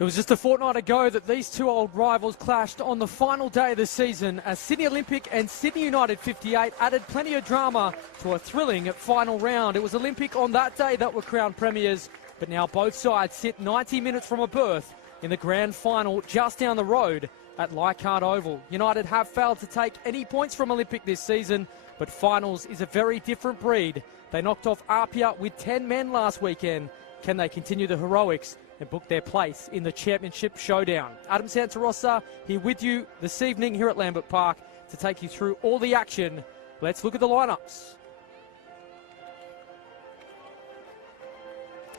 It was just a fortnight ago that these two old rivals clashed on the final day of the season as Sydney Olympic and Sydney United 58 added plenty of drama to a thrilling final round. It was Olympic on that day that were crowned premiers, but now both sides sit 90 minutes from a berth in the grand final just down the road at Leichhardt Oval. United have failed to take any points from Olympic this season, but finals is a very different breed. They knocked off Apia with 10 men last weekend. Can they continue the heroics and book their place in the championship showdown? Adam Santarossa here with you this evening here at Lambert Park to take you through all the action. Let's look at the lineups.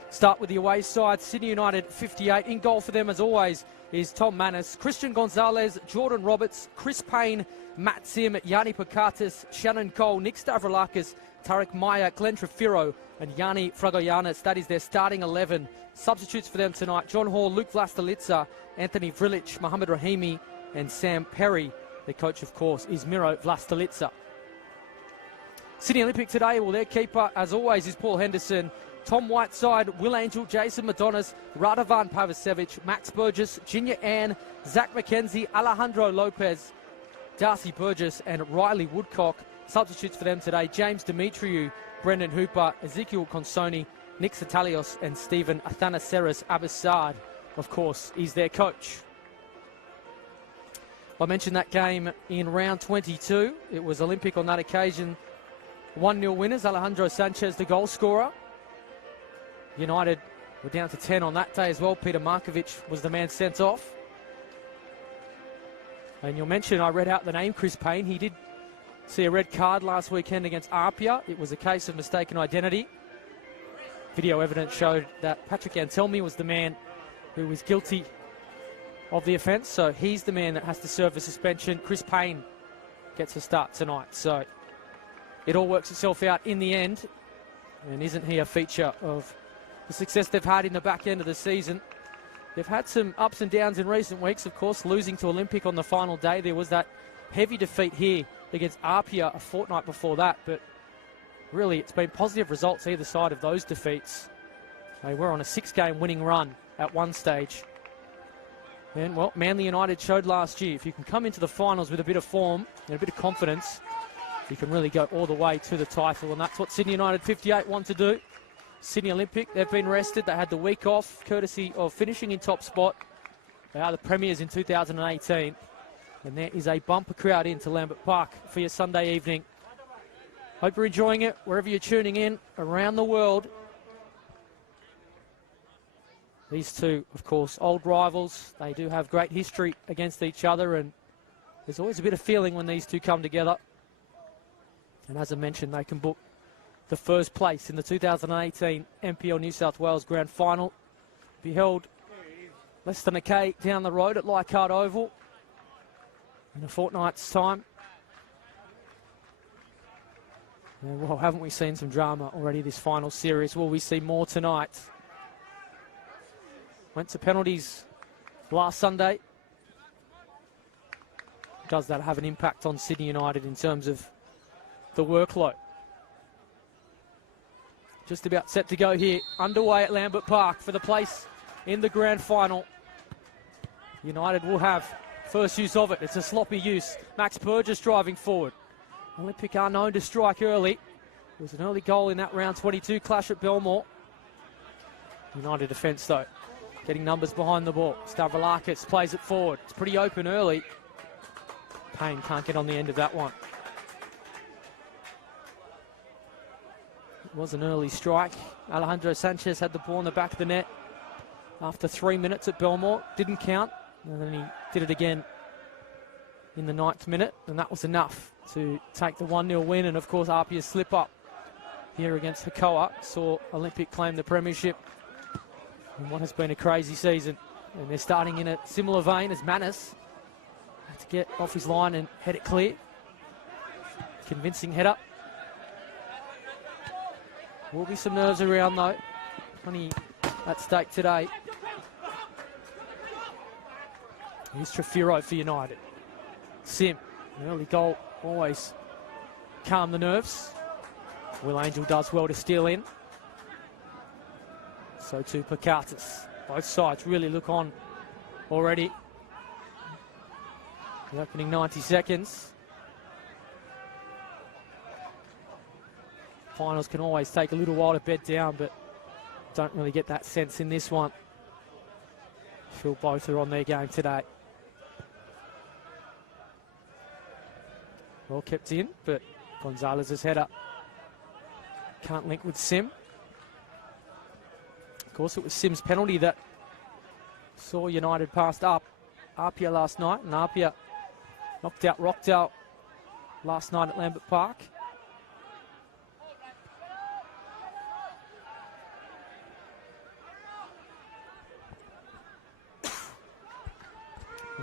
Start with the away side, Sydney United 58. In goal for them, as always, is Tom Manus, Christian Gonzalez, Jordan Roberts, Chris Payne, Matt Sim, Yanni Pakatis, Shannon Cole, Nick Stavroulakis, Tarek Maya, Glenn Trefiro, and Yanni Fragoyanis. That is their starting 11. Substitutes for them tonight: John Hall, Luke Vlastelica, Anthony Vrilic, Mohamed Rahimi, and Sam Perry. Their coach, of course, is Miro Vlastelica. Sydney Olympic today, well, their keeper, as always, is Paul Henderson. Tom Whiteside, Will Angel, Jason Madonis, Radovan Pavicevic, Max Burgess, Jinya Ann, Zach McKenzie, Alejandro Lopez, Darcy Burgess, and Riley Woodcock. Substitutes for them today: James Demetriou, Brendan Hooper, Ezekiel Consoni, Nick Satalios, and Stephen Athanaseris Abissad, of course, is their coach. I mentioned that game in round 22. It was Olympic on that occasion. 1-0 winners, Alejandro Sanchez, the goal scorer. United were down to 10 on that day as well. Peter Markovic was the man sent off. And you'll mention, I read out the name Chris Payne. He did see a red card last weekend against Apia. It was a case of mistaken identity. Video evidence showed that Patrick Antelmi was the man who was guilty of the offence, so he's the man that has to serve a suspension. Chris Payne gets a start tonight, so it all works itself out in the end. And isn't he a feature of the success they've had in the back end of the season? They've had some ups and downs in recent weeks, of course, losing to Olympic on the final day. There was that heavy defeat here against Apia a fortnight before that, but really it's been positive results either side of those defeats. They were on a 6-game winning run at one stage. And, well, Manly United showed last year, if you can come into the finals with a bit of form and a bit of confidence, you can really go all the way to the title, and that's what Sydney United 58 want to do. Sydney Olympic, they've been rested. They had the week off, courtesy of finishing in top spot. They are the premiers in 2018. And there is a bumper crowd into Lambert Park for your Sunday evening. Hope you're enjoying it wherever you're tuning in around the world. These two, of course, old rivals. They do have great history against each other, and there's always a bit of feeling when these two come together. And as I mentioned, they can book the first place in the 2018 NPL New South Wales Grand Final. Be held less than a K down the road at Leichhardt Oval in a fortnight's time. And, well, haven't we seen some drama already this final series? Will we see more tonight? Went to penalties last Sunday. Does that have an impact on Sydney United in terms of the workload? Just about set to go here, underway at Lambert Park for the place in the grand final. United will have first use of it. It's a sloppy use. Max Burgess driving forward. Olympic are known to strike early. There was an early goal in that round 22 clash at Belmore. United defence, though, getting numbers behind the ball. Stavroulakis plays it forward. It's pretty open early. Payne can't get on the end of that one. It was an early strike. Alejandro Sanchez had the ball in the back of the net after 3 minutes at Belmore. Didn't count. And then he did it again in the 9th minute. And that was enough to take the 1-0 win. And, of course, Apia's slip-up here against Hakoah saw Olympic claim the premiership in what has been a crazy season. And they're starting in a similar vein as Manus. Had to get off his line and head it clear. Convincing header. Will be some nerves around, though. Plenty at stake today. Here's Trefiro for United. Sim, an early goal, always calm the nerves. Will Angel does well to steal in. So too Pakatis. Both sides really look on already. The opening 90 seconds. Finals can always take a little while to bed down, but don't really get that sense in this one. Feel both are on their game today. Well kept in, but Gonzalez's header can't link with Sim. Of course, it was Sim's penalty that saw United passed up Apia last night, and Apia knocked out Rockdale last night at Lambert Park.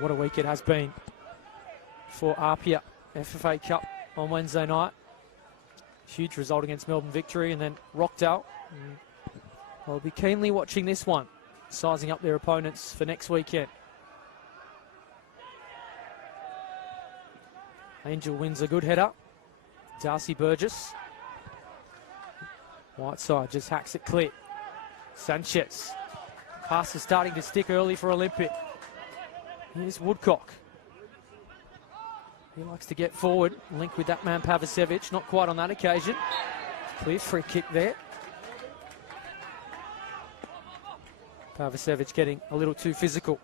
What a week it has been for Apia. FFA Cup on Wednesday night. Huge result against Melbourne Victory, and then Rockdale. I'll be keenly watching this one, sizing up their opponents for next weekend. Angel wins a good header. Darcy Burgess. Whiteside just hacks it clear. Sanchez. Pass is starting to stick early for Olympic. Here's Woodcock. He likes to get forward, link with that man Pavicevic. Not quite on that occasion. Clear free kick there. Pavicevic getting a little too physical.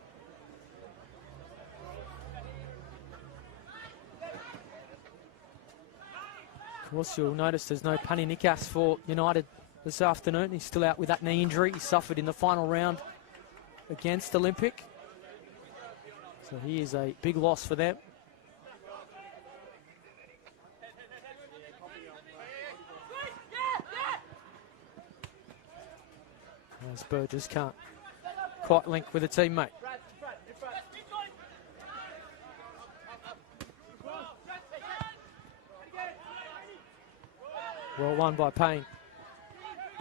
Of course, you'll notice there's no Pani Nikas for United this afternoon. He's still out with that knee injury he suffered in the final round against Olympic. So he is a big loss for them. As Burgess can't quite link with a teammate. Well won by Payne.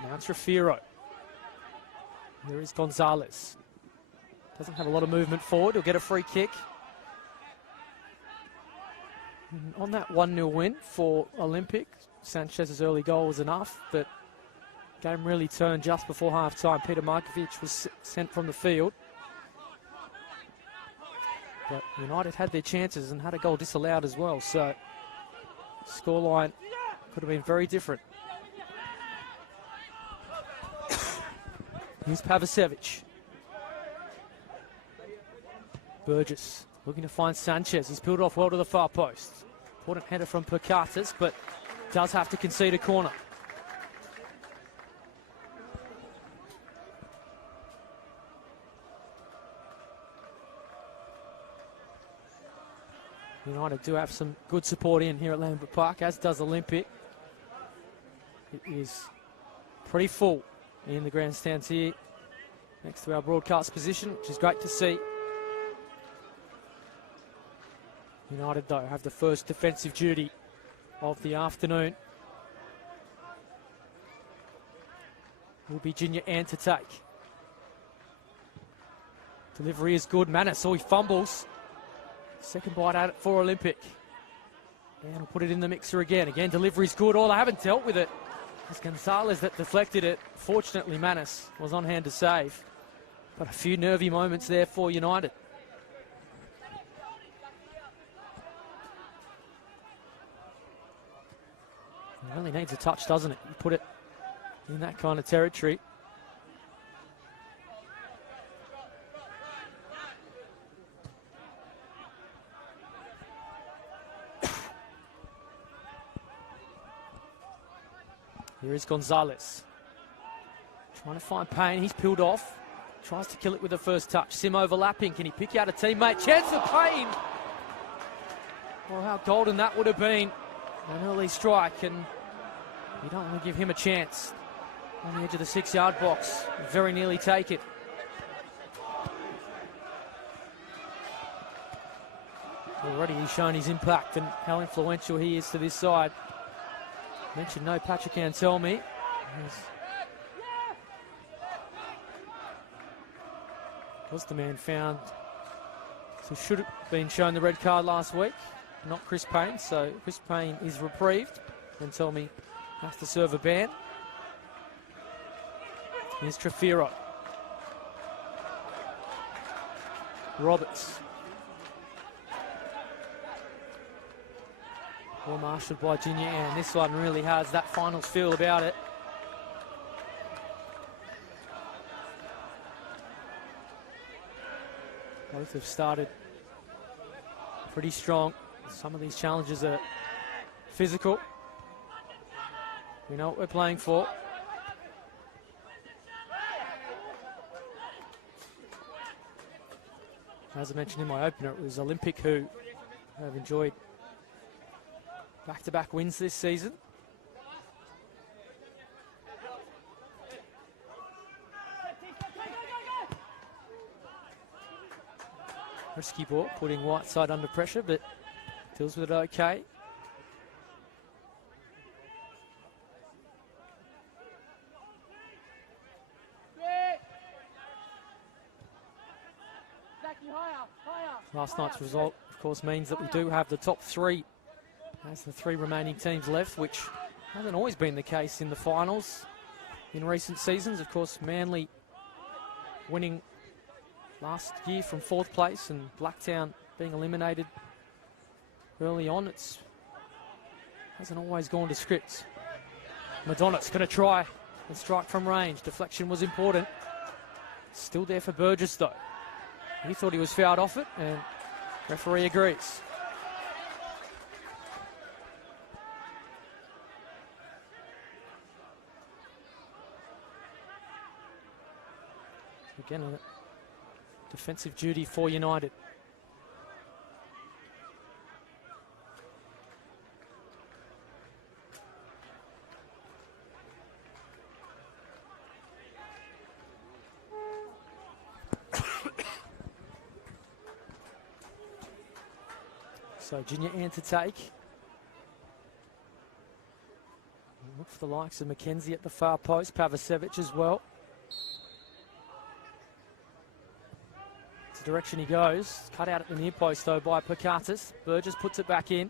Now Trefiro. There is Gonzalez. Doesn't have a lot of movement forward. He'll get a free kick. And on that 1-0 win for Olympic, Sanchez's early goal was enough, but game really turned just before half-time. Peter Markovic was sent from the field. But United had their chances and had a goal disallowed as well, so scoreline could have been very different. Here's Pavicevic. Burgess looking to find Sanchez. He's peeled off well to the far post. Important header from Perkatas, but does have to concede a corner. United do have some good support in here at Lambert Park, as does Olympic. It is pretty full in the grandstands here, next to our broadcast position, which is great to see. United, though, have the first defensive duty of the afternoon. Will be Junior Ann to take. Delivery is good. Manis, he fumbles. Second bite at it for Olympic. And we'll put it in the mixer again. Again, delivery's good. They haven't dealt with it. It's Gonzalez that deflected it. Fortunately, Manis was on hand to save. But a few nervy moments there for United. It only needs a touch, doesn't it? You put it in that kind of territory. Here is Gonzalez. Trying to find Payne. He's peeled off. Tries to kill it with the first touch. Sim overlapping. Can he pick out a teammate? Chance for Payne. Well, how golden that would have been. An early strike, and you don't want to give him a chance. On the edge of the 6-yard box. Very nearly take it. Already he's shown his impact and how influential he is to this side. Mentioned no Patrick Anselmi. Was the man found, so should have been shown the red card last week, not Chris Payne, so Chris Payne is reprieved. Anselmi has to serve a ban. Here's Trefiro. Roberts. Well marshalled by Junior Ann. This one really has that finals feel about it. Both have started pretty strong. Some of these challenges are physical. We know what we're playing for. As I mentioned in my opener, it was Olympic who have enjoyed back-to-back wins this season. Risky ball, putting Whiteside under pressure, but deals with it okay. Last night's result, of course, means that we do have the top three as the three remaining teams left, which hasn't always been the case in the finals in recent seasons. Of course, Manly winning last year from 4th place and Blacktown being eliminated early on. It hasn't always gone to script. Madonna's going to try and strike from range. Deflection was important. Still there for Burgess, though. He thought he was fouled off it, and referee agrees. Again, a defensive duty for United. So Junior Ann to take. Look for the likes of McKenzie at the far post, Pavicevic as well. It's the direction he goes. Cut out at the near post though by Perkatis. Burgess puts it back in.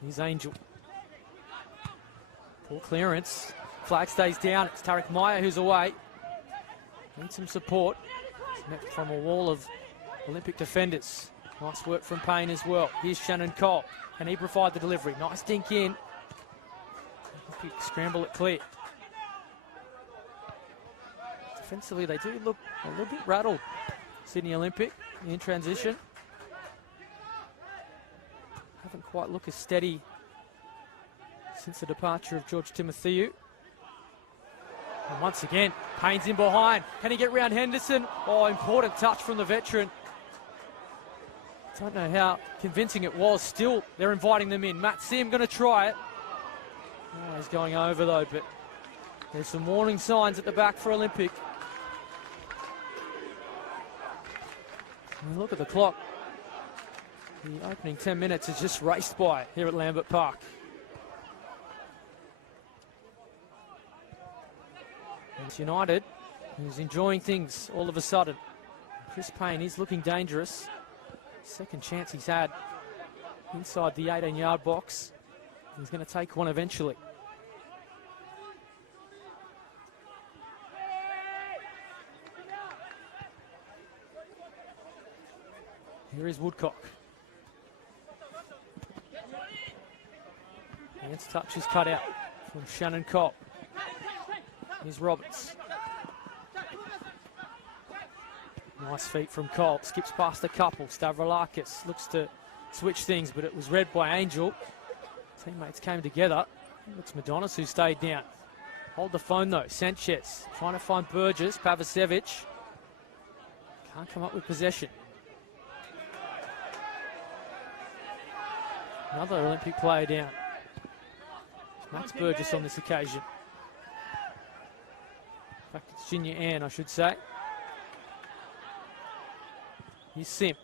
Here's Angel. Poor clearance. Flag stays down. It's Tarek Meyer who's away. Needs some support. It's met from a wall of Olympic defenders. Nice work from Payne as well. Here's Shannon Cole. Can he provide the delivery? Nice dink in. Olympic scramble it clear. Defensively, they do look a little bit rattled. Sydney Olympic in transition. Haven't quite looked as steady since the departure of George Timotheou. And once again, Payne's in behind. Can he get round Henderson? Oh, important touch from the veteran. Don't know how convincing it was. Still, they're inviting them in. Matt Sim going to try it. Oh, he's going over though, but there's some warning signs at the back for Olympic. And look at the clock. The opening 10 minutes has just raced by here at Lambert Park. It's United, who's enjoying things all of a sudden. Chris Payne is looking dangerous. Second chance he's had inside the 18-yard box. He's going to take one eventually. Here is Woodcock. Hands touch is cut out from Shannon Cole. Here's Roberts. Nice feet from Cole. Skips past a couple. Stavroulakis looks to switch things, but it was read by Angel. Teammates came together. Looks Madonis who stayed down. Hold the phone though. Sanchez trying to find Burgess. Pavicevic can't come up with possession. Another Olympic player down. Max Burgess on this occasion. In fact, it's Junior Ann, I should say. Here's Sim.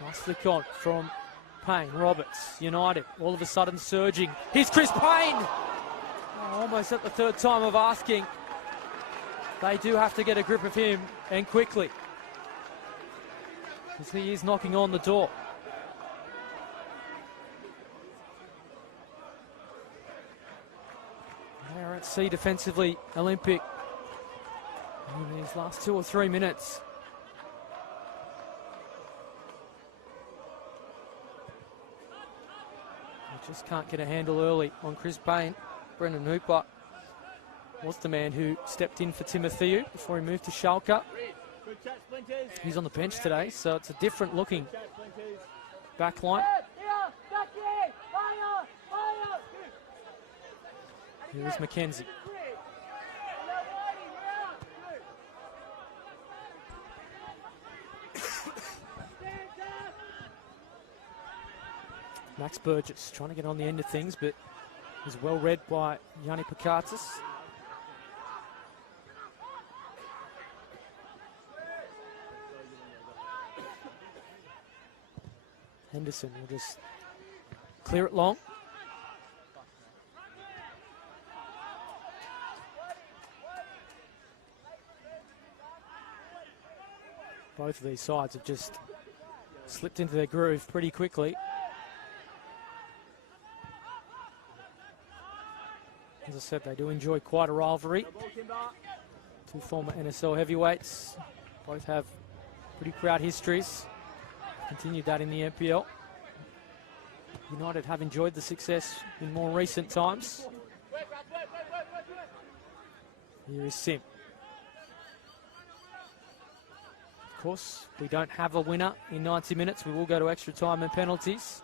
Nice flick on from Payne. Roberts, United, all of a sudden surging. Here's Chris Payne! Oh, almost at the third time of asking. They do have to get a grip of him, and quickly. Because he is knocking on the door. They're at sea defensively, Olympic. in these last 2 or 3 minutes. He just can't get a handle early on Chris Payne. Brendan Hooper was the man who stepped in for Timotheu before he moved to Schalke. He's on the bench today, so it's a different looking back line. Here is McKenzie. Max Burgess trying to get on the end of things, but is well read by Yanni Pakatis. Henderson will just clear it long. Both of these sides have just slipped into their groove pretty quickly. As I said, they do enjoy quite a rivalry. Two former NSL heavyweights. Both have pretty proud histories. Continued that in the NPL. United have enjoyed the success in more recent times. Here is Sim. Of course, we don't have a winner in 90 minutes. We will go to extra time and penalties.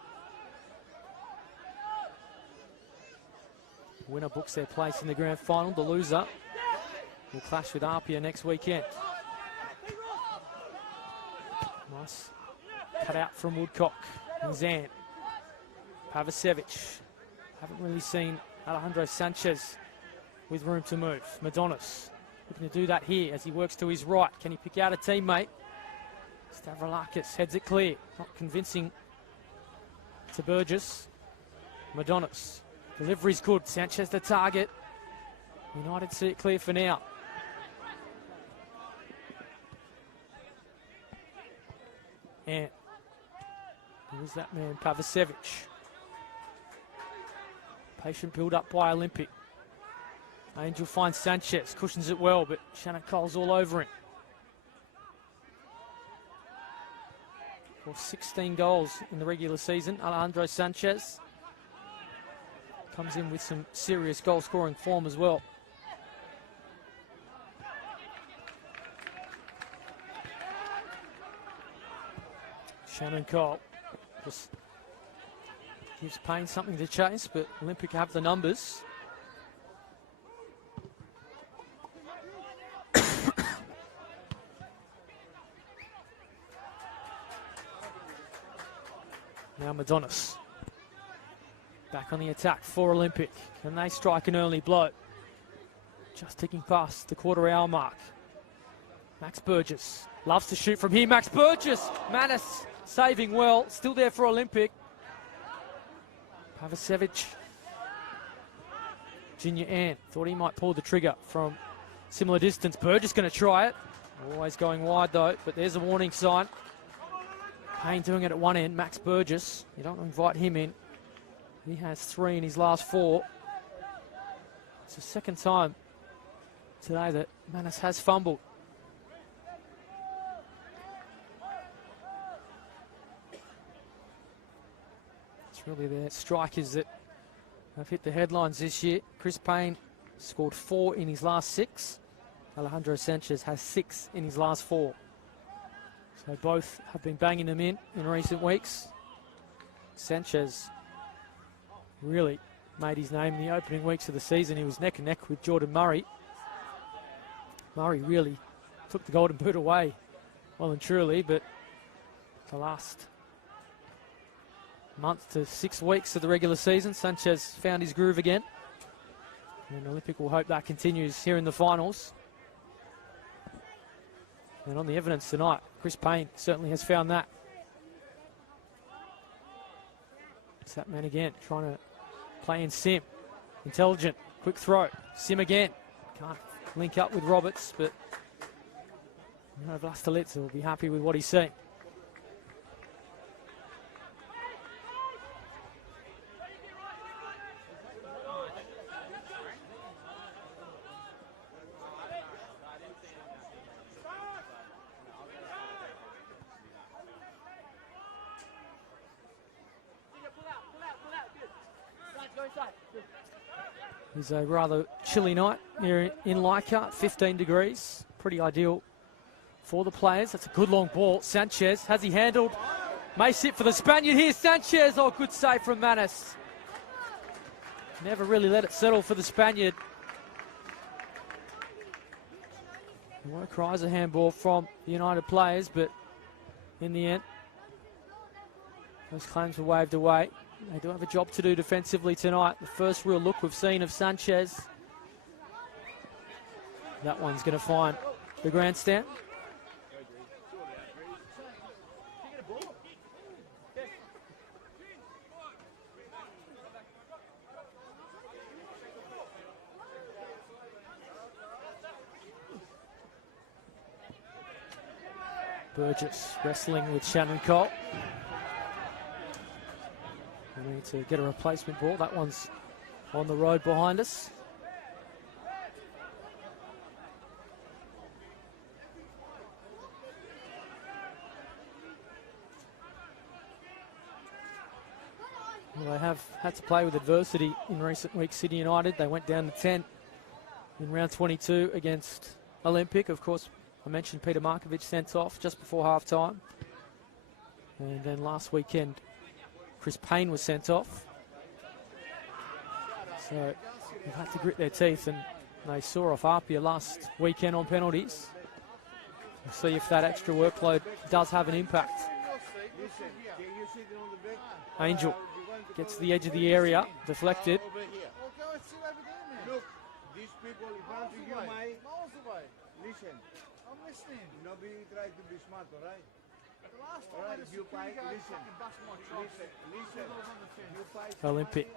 The winner books their place in the grand final. The loser will clash with Apia next weekend. Nice cut out from Woodcock. And Zan. Pavicevic. Haven't really seen Alejandro Sanchez with room to move. Madonis looking to do that here as he works to his right. Can he pick out a teammate? Stavroulakis heads it clear. Not convincing to Burgess. Madonis. Delivery's good. Sanchez the target. United see it clear for now. And here's that man, Pavicevic. Patient build up by Olympic. Angel finds Sanchez, cushions it well, but Shannon Cole's all over him. For 16 goals in the regular season, Alejandro Sanchez comes in with some serious goal-scoring form as well. Shannon Cole just gives Payne something to chase, but Olympic have the numbers. Now Madonis. Back on the attack for Olympic. Can they strike an early blow? Just ticking past the quarter-hour mark. Max Burgess loves to shoot from here. Max Burgess. Manis saving well. Still there for Olympic. Pavicevic. Junior Ant thought he might pull the trigger from similar distance. Burgess going to try it. Always going wide though, but there's a warning sign. Payne doing it at one end. Max Burgess. You don't invite him in. He has 3 in his last 4. It's the second time today that Manis has fumbled. It's really their strikers that have hit the headlines this year. Chris Payne scored 4 in his last 6. Alejandro Sanchez has 6 in his last 4. So both have been banging them in recent weeks. Sanchez really made his name in the opening weeks of the season. He was neck and neck with Jordan Murray. Murray really took the golden boot away well and truly, but the last month to 6 weeks of the regular season, Sanchez found his groove again. And Olympic will hope that continues here in the finals. And on the evidence tonight, Chris Payne certainly has found that. It's that man again, trying to play in Sim. Intelligent, quick throw. Sim again. Can't link up with Roberts, but Vlastelica will be happy with what he's seen. It's a rather chilly night here in Leichhardt, 15 degrees. Pretty ideal for the players. That's a good long ball. Sanchez, has he handled? May sit for the Spaniard here. Sanchez, oh, good save from Manis. Never really let it settle for the Spaniard. What cries a handball from the United players, but in the end, those claims were waved away. They do have a job to do defensively tonight. The first real look we've seen of Sanchez. That one's going to find the grandstand. Burgess wrestling with Shannon Cole. We need to get a replacement ball. That one's on the road behind us. Well, they have had to play with adversity in recent weeks, Sydney United. They went down to 10 in round 22 against Olympic. Of course, I mentioned Peter Markovic sent off just before half-time. And then last weekend, Chris Payne was sent off. So they've had to grit their teeth, and they saw off Apia last weekend on penalties. We'll see if that extra workload does have an impact. Angel gets to the edge of the area, deflected. Look, these people in front of you, listen. I'm listening. Nobody try to be smart, all right? All right, you fight, listen. Olympic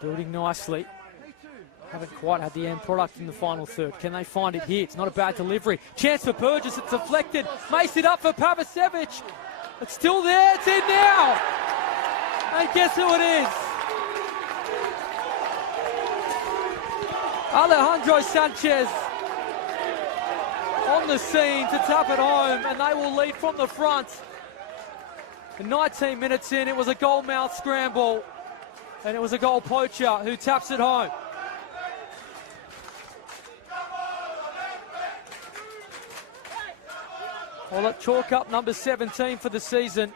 building nicely. Haven't quite had the end product in the final third. Can they find it here? It's not a bad delivery. Chance for Burgess, it's deflected. Mace it up for Pavicevic. It's still there, it's in now. And guess who it is? Alejandro Sanchez on the scene to tap it home, and they will lead from the front. And 19 minutes in, it was a goal mouth scramble, and it was a goal poacher who taps it home. Well, that chalk up number 17 for the season.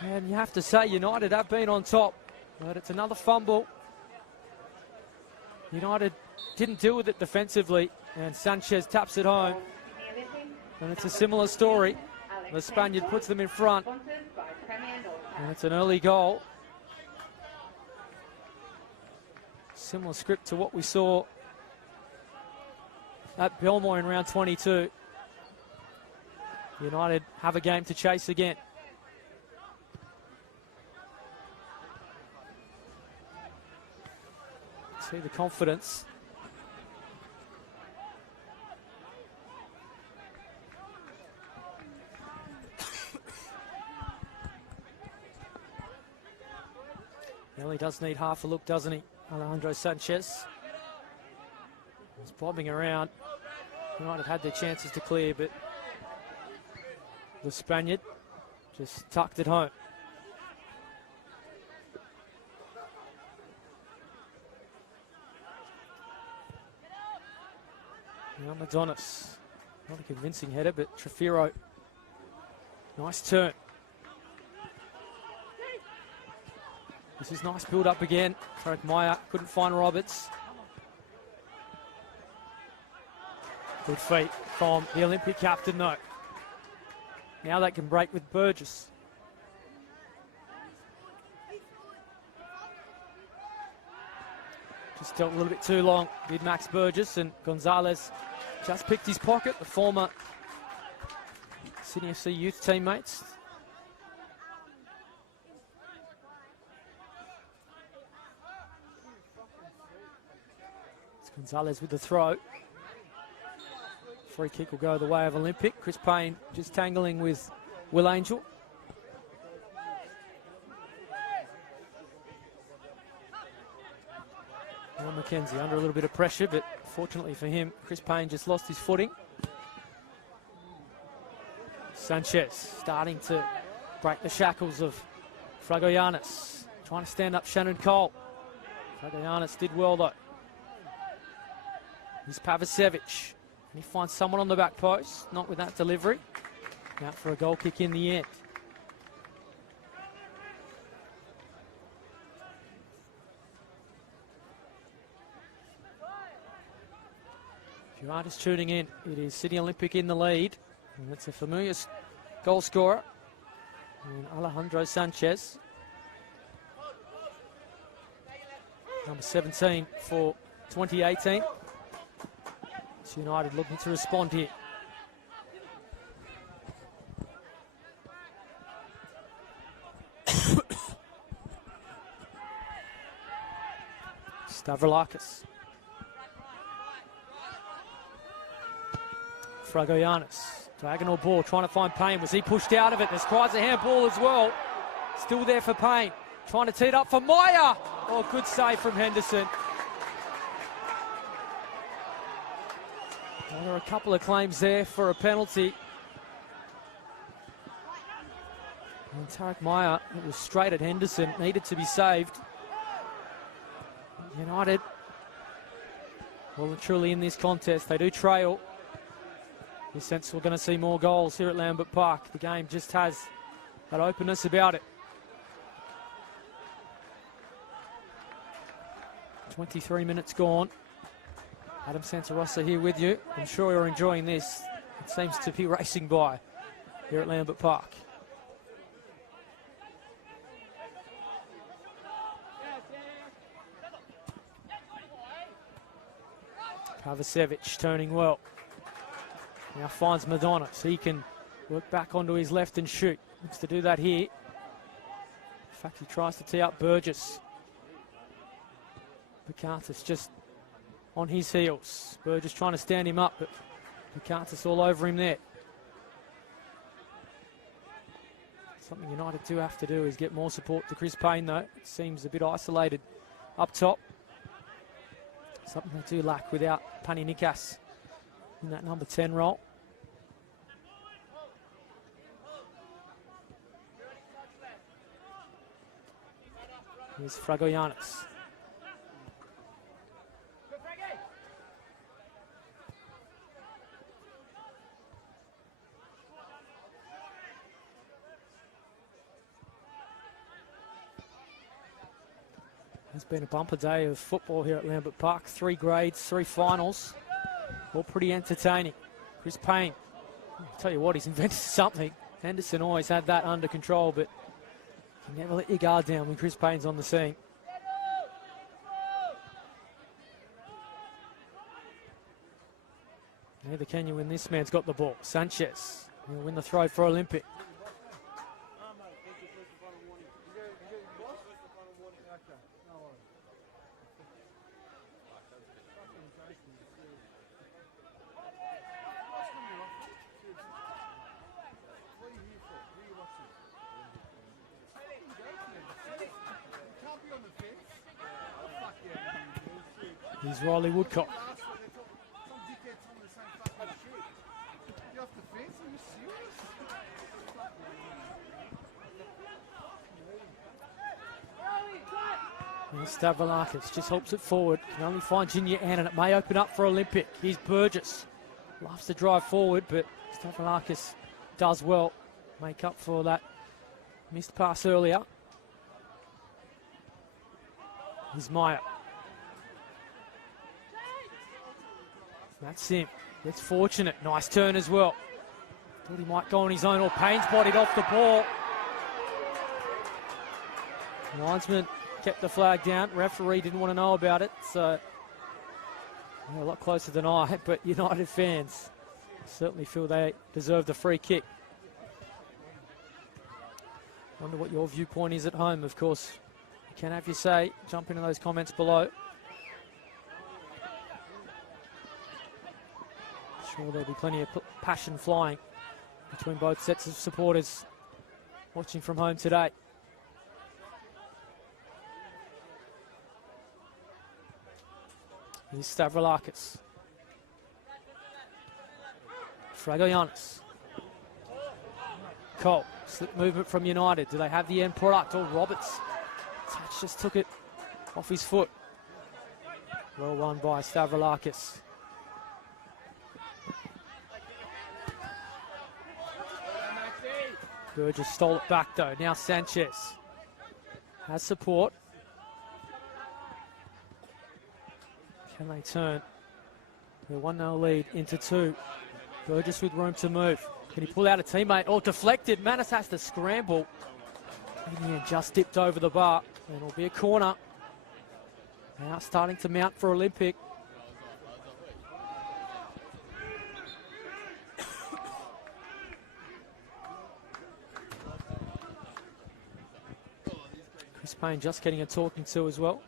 And you have to say United have been on top, but it's another fumble. United didn't deal with it defensively, and Sanchez taps it home. And it's a similar story. The Spaniard puts them in front, and it's an early goal. Similar script to what we saw at Belmore in round 22. United have a game to chase again. See the confidence. Well, he does need half a look, doesn't he? Alejandro Sanchez. He's bobbing around. United had their chances to clear, but the Spaniard just tucked it home. Now Madonis. Not a convincing header, but Trefiro. Nice turn. This is nice build up again. Frank Meyer couldn't find Roberts. Good feet from the Olympic captain, though. Now they can break with Burgess. Just dealt a little bit too long, did Max Burgess, and Gonzalez just picked his pocket, the former Sydney FC youth teammates. It's Gonzalez with the throw. Free kick will go the way of Olympic. Chris Payne just tangling with Will Angel. Well, McKenzie under a little bit of pressure, but fortunately for him, Chris Payne just lost his footing. Sanchez starting to break the shackles of Fragoyanis. Trying to stand up Shannon Cole. Dragojanis did well though. Here's Pavicevic. He finds someone on the back post, not with that delivery. Out for a goal kick in the end. If you are just tuning in, it is Sydney Olympic in the lead. And it's a familiar goal scorer, and Alejandro Sanchez. Number 17 for 2018. It's United looking to respond here. Stavroulakis. Dragojanis. Diagonal ball, trying to find Payne. Was he pushed out of it? There's cries of handball as well. Still there for Payne. Trying to tee it up for Meyer. Oh, good save from Henderson. Well, there are a couple of claims there for a penalty. And Tarek Meyer, it was straight at Henderson, needed to be saved. United, well and truly in this contest, they do trail. In the sense we're going to see more goals here at Lambert Park. The game just has that openness about it. 23 minutes gone. Adam Santarossa here with you. I'm sure you're enjoying this. It seems to be racing by here at Lambert Park. Pavicevic turning well. Now finds Madonna, so he can work back onto his left and shoot. Looks to do that here. In fact, he tries to tee up Burgess. Picantis just on his heels. Burgess trying to stand him up, but Picantis all over him there. Something United do have to do is get more support to Chris Payne, though. It seems a bit isolated up top. Something they do lack without Pani Nikas in that number 10 role. Here's Dragojanis. It's been a bumper day of football here at Lambert Park. 3 grades, 3 finals. All pretty entertaining. Chris Payne, I'll tell you what, he's invented something. Henderson always had that under control, but you never let your guard down when Chris Payne's on the scene. Neither can you when this man's got the ball. Sanchez will win the throw for Olympic. He's Riley Woodcock. Stavroulakis just helps it forward. Can only find Junior Ann, and it may open up for Olympic. Here's Burgess. Loves to drive forward, but Stavroulakis does well. Make up for that missed pass earlier. Here's Meyer. That's him. That's fortunate. Nice turn as well. Thought he might go on his own, or Payne's bodied off the ball. Linesman kept the flag down. Referee didn't want to know about it, so a lot closer than I, but United fans certainly feel they deserve the free kick. Wonder what your viewpoint is at home. Of course, you can have your say. Jump into those comments below. Sure, there'll be plenty of passion flying between both sets of supporters watching from home today. Here's Stavroulakis. Dragojanis. Cole, slip movement from United. Do they have the end product? Oh, Roberts. Touch just took it off his foot. Well won by Stavroulakis. Burgess stole it back though. Now Sanchez has support. Can they turn their 1-0 lead into 2? Burgess with room to move. Can he pull out a teammate? Oh, deflected. Manus has to scramble. And just dipped over the bar. And it'll be a corner. Now starting to mount for Olympic. Chris Payne just getting a talking to as well.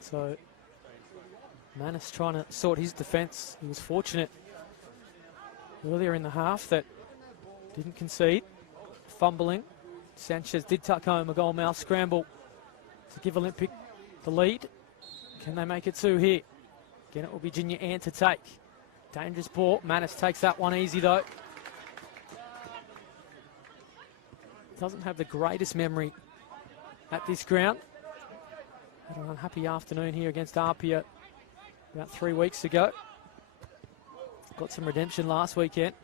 So Manus trying to sort his defence. He was fortunate earlier in the half that didn't concede. Fumbling. Sanchez did tuck home a goal mouth scramble to give Olympic the lead. Can they make it 2 here? Again, it will be Junior Ant to take. Dangerous ball. Manus takes that one easy though. Doesn't have the greatest memory at this ground. Had an unhappy afternoon here against Apia about 3 weeks ago. Got some redemption last weekend.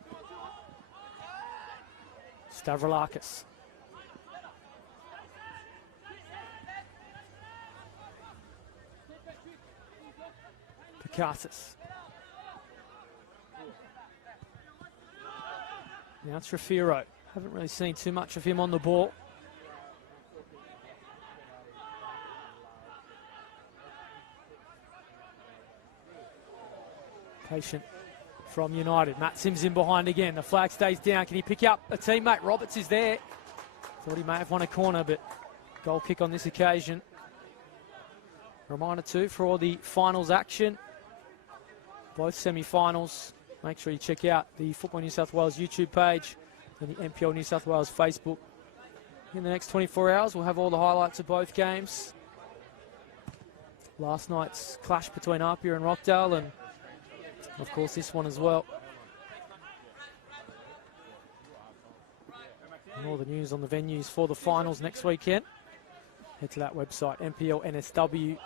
Stavroulakis. Picatis. Now it's Rafiro. Haven't really seen too much of him on the ball. Patient from United. Matt Sims in behind again. The flag stays down. Can he pick up a teammate? Roberts is there. Thought he may have won a corner, but goal kick on this occasion. Reminder too for all the finals action. Both semi-finals. Make sure you check out the Football New South Wales YouTube page and the NPL New South Wales Facebook. In the next 24 hours, we'll have all the highlights of both games. Last night's clash between Apia and Rockdale, and of course this one as well. And all the news on the venues for the finals next weekend. Head to that website, nplnsw.com.au.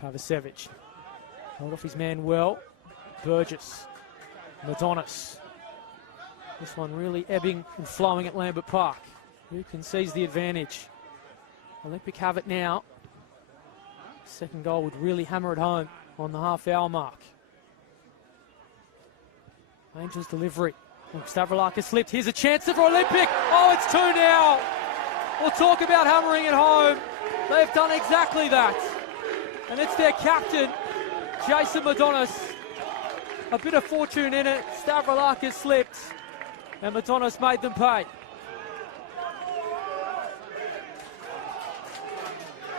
Pavicevic held off his man well. Burgess, Madonis. This one really ebbing and flowing at Lambert Park. Who can seize the advantage? Olympic have it now. Second goal would really hammer it home on the half-hour mark. Angels delivery. Stavroulakis slipped. Here's a chance for Olympic. Oh, it's 2 now. We'll talk about hammering it home. They've done exactly that. And it's their captain, Jason Madonis. A bit of fortune in it. Stavroulakis slipped. And Madonis made them pay.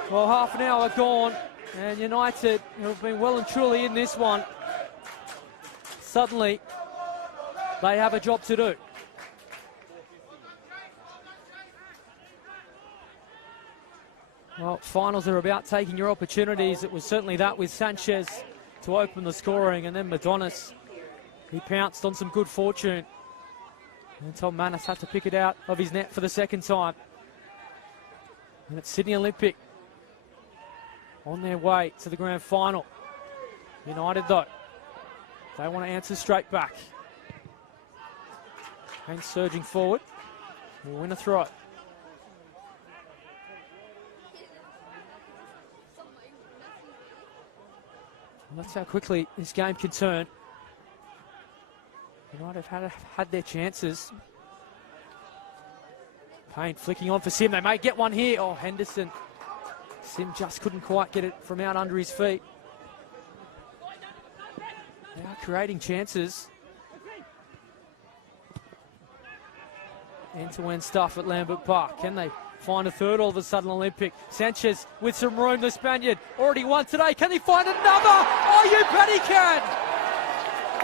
Well, half an hour gone, and United have been well and truly in this one. Suddenly, they have a job to do. Well, finals are about taking your opportunities. It was certainly that with Sanchez to open the scoring, and then Madonis, he pounced on some good fortune. And Tom Manus had to pick it out of his net for the second time. And it's Sydney Olympic on their way to the grand final. United, though, they want to answer straight back. And surging forward, will win a throw. And that's how quickly this game can turn. United have had their chances. Payne flicking on for Sim. They may get one here. Oh, Henderson. Sim just couldn't quite get it from out under his feet. They are creating chances. End-to-end stuff at Lambert Park. Can they find a third all of a sudden? Olympic. Sanchez with some room. The Spaniard already won today. Can he find another? Oh, you bet he can.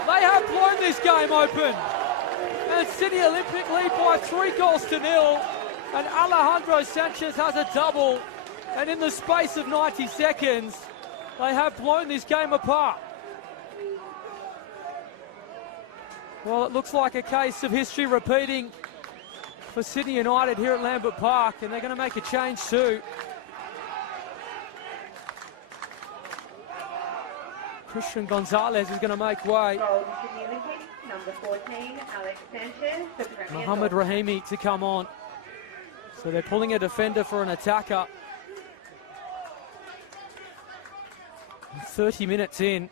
They have blown this game open. And Sydney Olympic lead by 3-0. And Alejandro Sanchez has a double. And in the space of 90 seconds, they have blown this game apart. Well, it looks like a case of history repeating for Sydney United here at Lambert Park, and they're going to make a change too. Christian Gonzalez is going to make way. Number 14, Alex Sanchez. Mohamed Rahimi to come on. So they're pulling a defender for an attacker. 30 minutes in.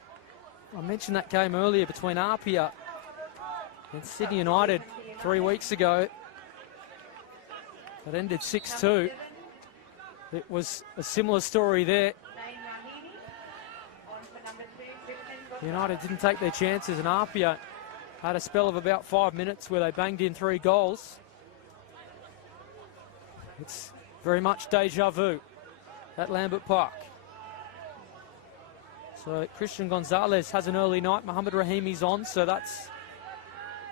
I mentioned that game earlier between Apia and Sydney United 3 weeks ago. That ended 6-2. It was a similar story there. United didn't take their chances, and Apia had a spell of about 5 minutes where they banged in 3 goals. It's very much deja vu at Lambert Park. So Christian Gonzalez has an early night. Mohamed Rahimi's on, so that's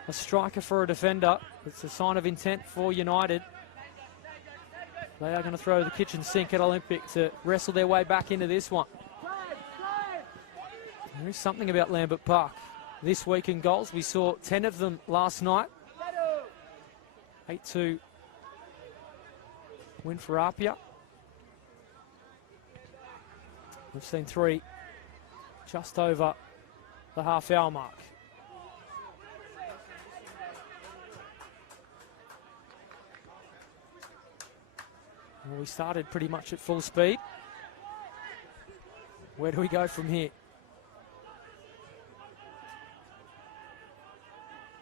a striker for a defender. It's a sign of intent for United. They are going to throw the kitchen sink at Olympic to wrestle their way back into this one. There is something about Lambert Park this week in goals. We saw 10 of them last night. 8-2 win for Apia. We've seen 3 just over the half-hour mark. Well, we started pretty much at full speed. Where do we go from here?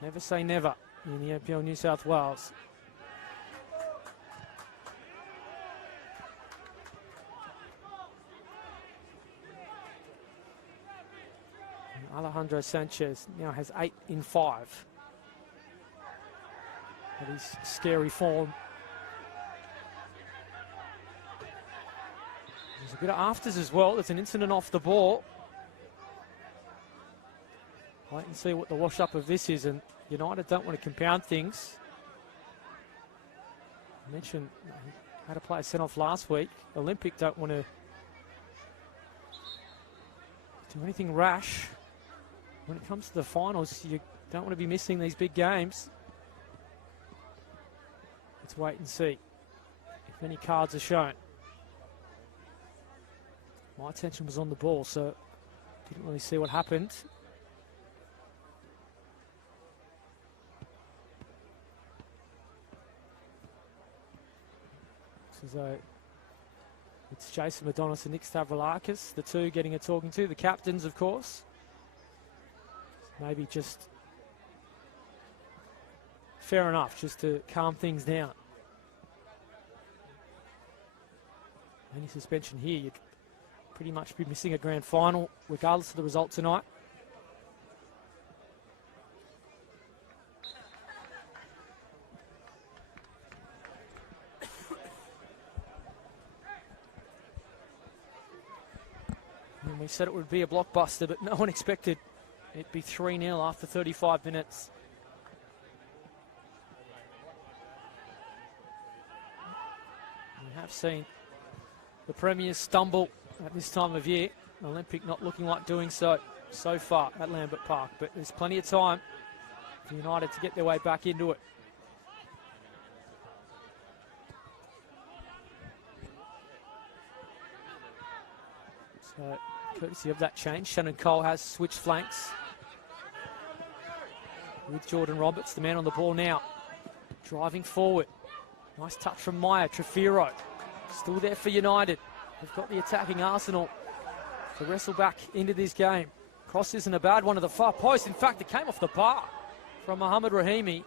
Never say never in the NPL New South Wales. And Alejandro Sanchez now has 8 in 5. That is scary form. There's a bit of afters as well. There's an incident off the ball. Wait and see what the wash-up of this is, and United don't want to compound things. I mentioned had a player sent off last week. Olympic don't want to do anything rash. When it comes to the finals, you don't want to be missing these big games. Let's wait and see if any cards are shown. My attention was on the ball, so didn't really see what happened. So it's Jason Madonis and Nick Stavroulakis, the two getting a talking to. The captains, of course. Maybe just fair enough, just to calm things down. Any suspension here, you'd pretty much be missing a grand final, regardless of the result tonight. And we said it would be a blockbuster, but no one expected it'd be 3-0 after 35 minutes. We have seen the Premiers stumble at this time of year. Olympic not looking like doing so far at Lambert Park, but there's plenty of time for United to get their way back into it. So, courtesy of that change, Shannon Cole has switched flanks with Jordan Roberts, the man on the ball now, driving forward. Nice touch from Maya Trefiro, still there for United. They've got the attacking arsenal to wrestle back into this game. Cross isn't a bad one to the far post. In fact, it came off the bar from Mohamed Rahimi.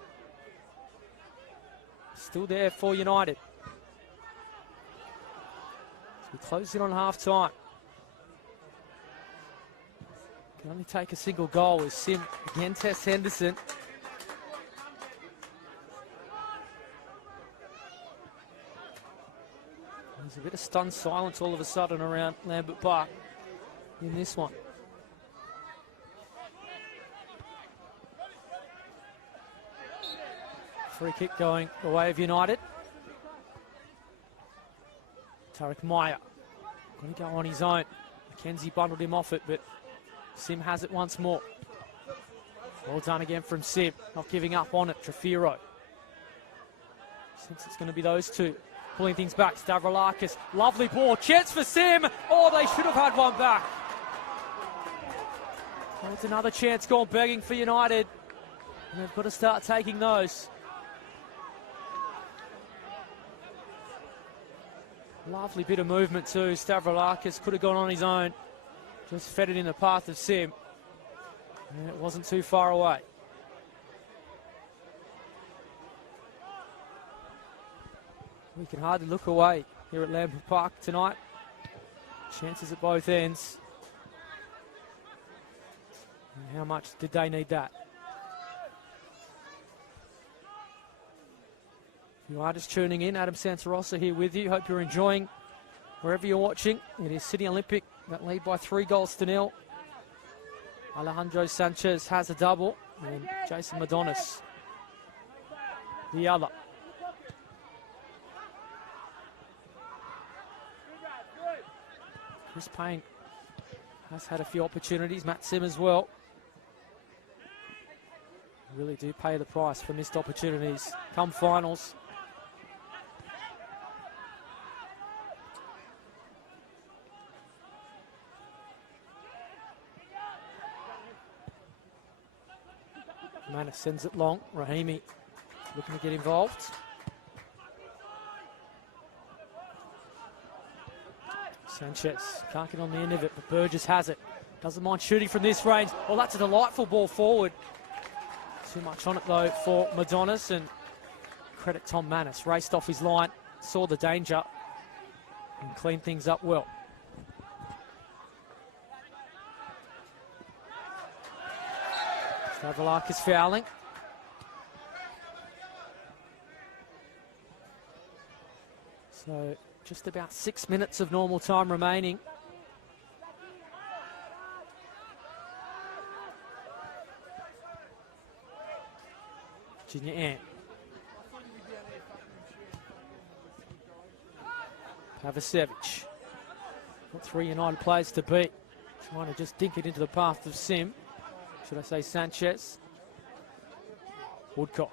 Still there for United. So we close in on half-time. Can only take a single goal as Sim again tests Henderson. There's a bit of stunned silence all of a sudden around Lambert Park in this one. Free kick going the way of United. Tarek Meyer going to go on his own. McKenzie bundled him off it, but Sim has it once more. Well done again from Sim, not giving up on it. Trefiro. Since it's going to be those two pulling things back. Stavroulakis, lovely ball, chance for Sim. Oh, they should have had one back. Well, it's another chance gone begging for United. And they've got to start taking those. Lovely bit of movement too. Stavroulakis could have gone on his own. Just fed it in the path of Sim. And it wasn't too far away. We can hardly look away here at Lambert Park tonight. Chances at both ends. And how much did they need that? If you are just tuning in, Adam Santarossa here with you. Hope you're enjoying wherever you're watching. It is Sydney Olympic that lead by 3-0. Alejandro Sanchez has a double, and Jason Madonis the other. Chris Payne has had a few opportunities, Matt Sim as well. Really do pay the price for missed opportunities come finals. Manis sends it long. Rahimi looking to get involved. Sanchez can't get on the end of it, but Burgess has it. Doesn't mind shooting from this range. Well, that's a delightful ball forward. Too much on it, though, for Madonis, and credit Tom Manis. Raced off his line, saw the danger, and cleaned things up well. Stavroulakis fouling. So just about 6 minutes of normal time remaining. Junior Ant. Pavicevic. Got 3 United players to beat. Trying to just dink it into the path of Sim. Should I say Sanchez? Woodcock.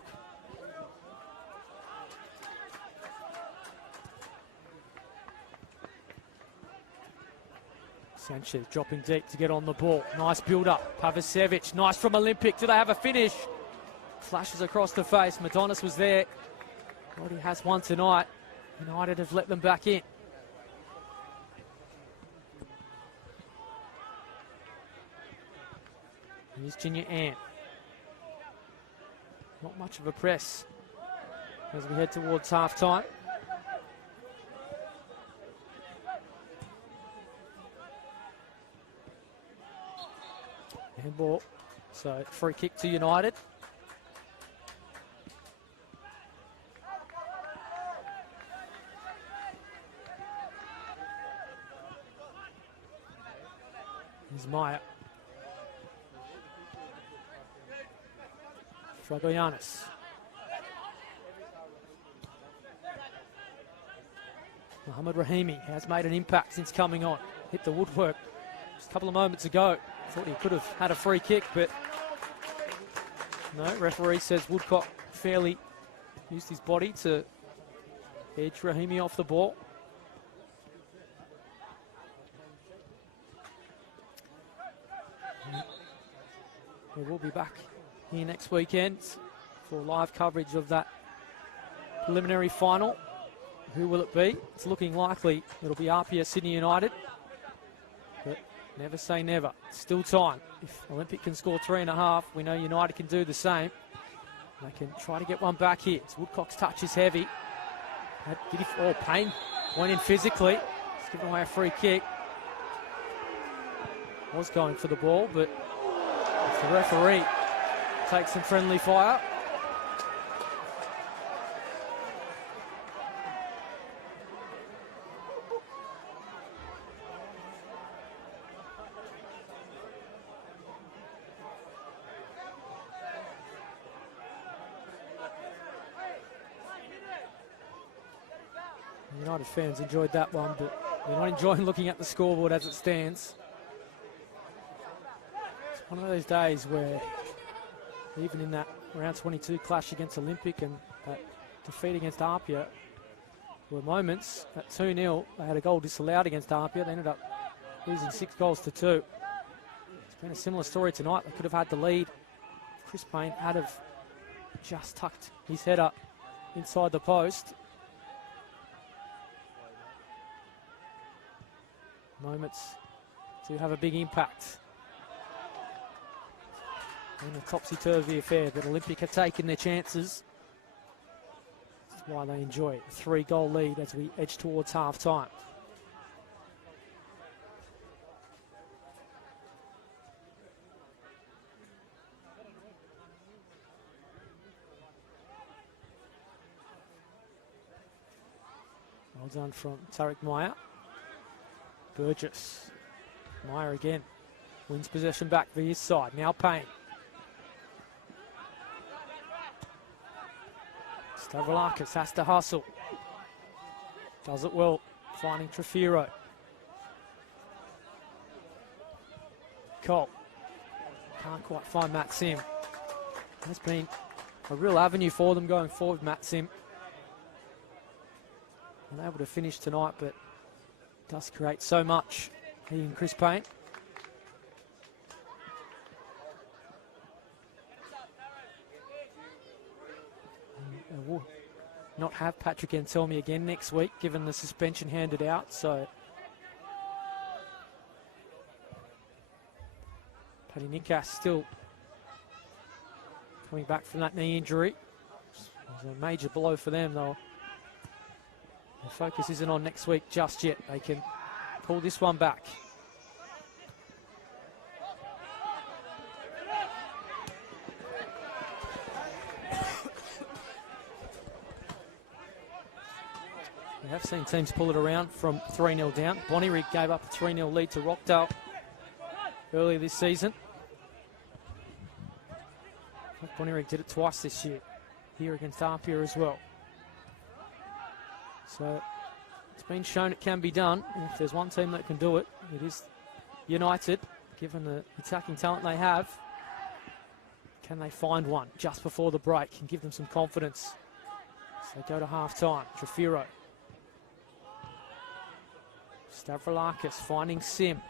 Sanchez dropping deep to get on the ball. Nice build-up. Pavicevic, nice from Olympic. Do they have a finish? Flashes across the face. Madonis was there. Already has one tonight. United have let them back in. Here's Junior Ant. Not much of a press as we head towards half-time. Handball. So free kick to United. Here's Meyer. Dragoyanis. Mohamed Rahimi has made an impact since coming on. Hit the woodwork just a couple of moments ago. Thought he could have had a free kick, but no, referee says Woodcock fairly used his body to edge Rahimi off the ball. We will be back here next weekend for live coverage of that preliminary final. Who will it be? It's looking likely it'll be Apia Sydney United. But never say never. Still time. If Olympic can score 3.5, we know United can do the same. They can try to get one back here. As Woodcock's touch is heavy. Payne went in physically. He's given away a free kick. Was going for the ball, but the referee takes some friendly fire. United fans enjoyed that one, but they're not enjoying looking at the scoreboard as it stands. It's one of those days where even in that round 22 clash against Olympic and that defeat against Apia were moments. At 2-0, they had a goal disallowed against Apia. They ended up losing 6-2. It's been a similar story tonight. They could have had the lead. Chris Payne had have just tucked his head up inside the post. Moments do have a big impact in a topsy-turvy affair, but Olympic have taken their chances. That's why they enjoy it. A 3-goal lead as we edge towards half-time. Well done from Tariq Meyer. Burgess. Meyer again. Wins possession back for his side. Now Payne. Stavroulakis has to hustle. Does it well. Finding Trefiro. Cole. Can't quite find Matt Sim. That's been a real avenue for them going forward, Matt Sim. Unable to finish tonight, but does create so much. He and Chris Payne. And we'll not have Patrick Anselmi again next week, given the suspension handed out. So Paddy Nikas still coming back from that knee injury. It was a major blow for them, though. The focus isn't on next week just yet. They can pull this one back. We have seen teams pull it around from 3-0 down. Bonnyrigg gave up a 3-0 lead to Rockdale earlier this season. Bonnyrigg did it twice this year, here against Apia as well. So it's been shown it can be done. And if there's one team that can do it, it is United, given the attacking talent they have. Can they find one just before the break and give them some confidence? So they go to half-time. Trefiro. Stavroulakis finding Sim.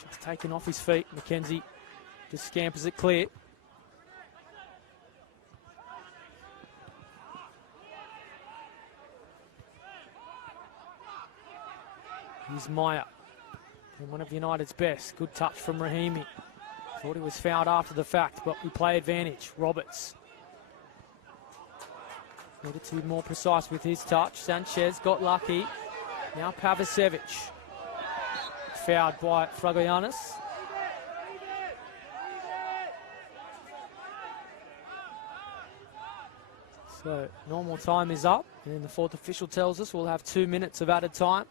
Just taken off his feet. McKenzie just scampers it clear. Here's Meyer. And one of United's best. Good touch from Rahimi. Thought he was fouled after the fact, but we play advantage. Roberts. Needed to be more precise with his touch. Sanchez got lucky. Now Pavicevic. Fouled by Fragoyanis. So normal time is up. And then the fourth official tells us we'll have 2 minutes of added time.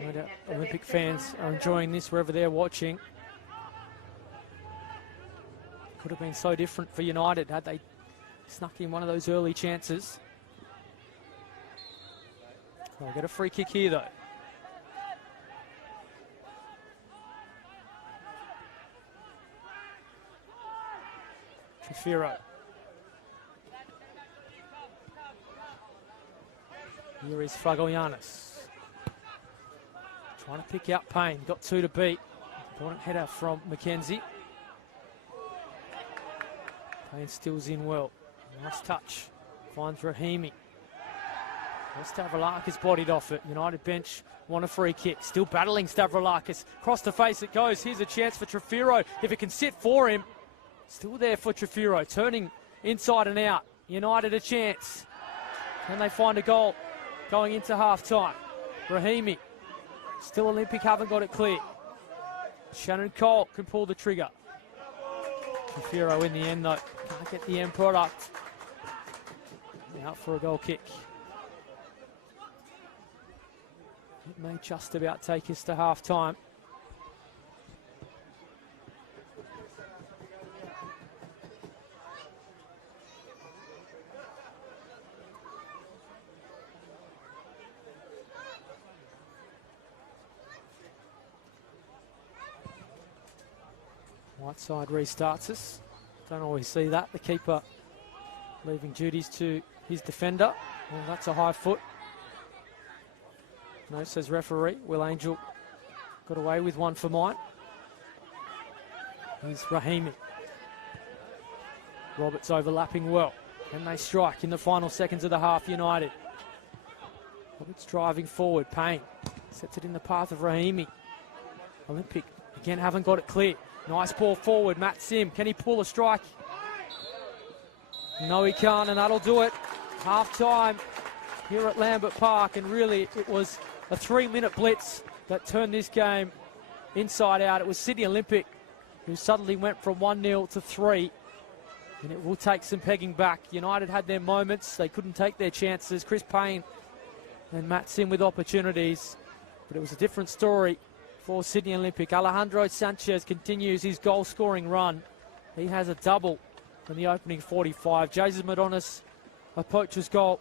No doubt Olympic fans are enjoying this wherever they're watching. Could have been so different for United had they snuck in one of those early chances. They'll get a free kick here though. Trefiro. Here is Fragoyanis. Trying to pick out Payne. Got 2 to beat. Important header from McKenzie. Payne stills in well. Nice touch. Finds Rahimi. Stavroulakis bodied off it. United bench want a free kick. Still battling Stavroulakis. Cross the face it goes. Here's a chance for Trefiro. If it can sit for him. Still there for Trefiro. Turning inside and out. United a chance. Can they find a goal going into half-time? Rahimi. Still Olympic haven't got it clear. Shannon Cole can pull the trigger. Trefiro in the end though. Can't get the end product. Out for a goal kick. It may just about take us to half-time. Right side restarts us. Don't always see that. The keeper leaving duties to his defender. Well, that's a high foot. No, says referee. Will Angel got away with one for mine. Here's Rahimi. Roberts overlapping well. And they strike in the final seconds of the half, United. Roberts driving forward. Payne sets it in the path of Rahimi. Olympic again haven't got it clear. Nice ball forward. Matt Sim. Can he pull a strike? No, he can't, and that'll do it. Half time here at Lambert Park, and really it was a 3-minute blitz that turned this game inside out. It was Sydney Olympic who suddenly went from 1-0 to 3. And it will take some pegging back. United had their moments. They couldn't take their chances. Chris Payne and Matt Sim with opportunities. But it was a different story for Sydney Olympic. Alejandro Sanchez continues his goal-scoring run. He has a double in the opening 45. Jesus Madonis, a poacher's goal.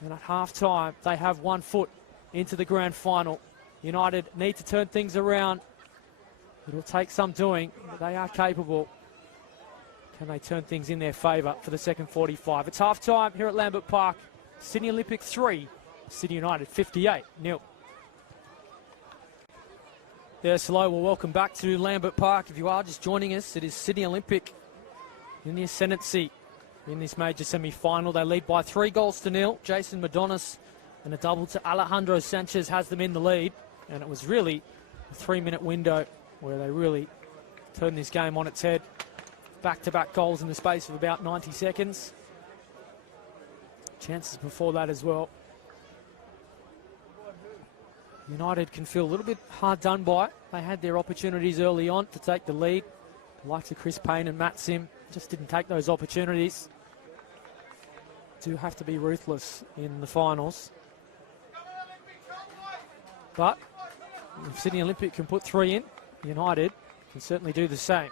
And at half-time, they have 1 foot into the grand final. United need to turn things around. It'll take some doing, but they are capable. Can they turn things in their favour for the second 45? It's half-time here at Lambert Park. Sydney Olympic 3, Sydney United 58-0. Yes, hello, well, welcome back to Lambert Park. If you are just joining us, it is Sydney Olympic in the ascendancy in this major semi-final. They lead by 3-0. Jason Madonis and a double to Alejandro Sanchez has them in the lead. And it was really a 3-minute window where they really turned this game on its head. Back-to-back goals in the space of about 90 seconds. Chances before that as well. United can feel a little bit hard done by. They had their opportunities early on to take the lead. The likes of Chris Payne and Matt Sim just didn't take those opportunities. Do have to be ruthless in the finals. But if Sydney Olympic can put 3 in, United can certainly do the same.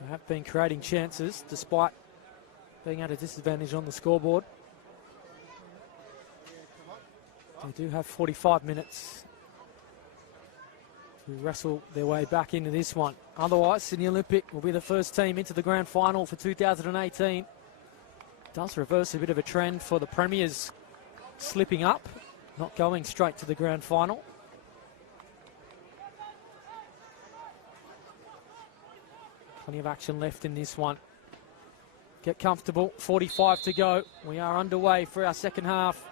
They have been creating chances despite being at a disadvantage on the scoreboard. They do have 45 minutes to wrestle their way back into this one. Otherwise, Sydney Olympic will be the first team into the grand final for 2018. Does reverse a bit of a trend for the Premiers slipping up, not going straight to the grand final. Plenty of action left in this one. Get comfortable, 45 to go. We are underway for our second half.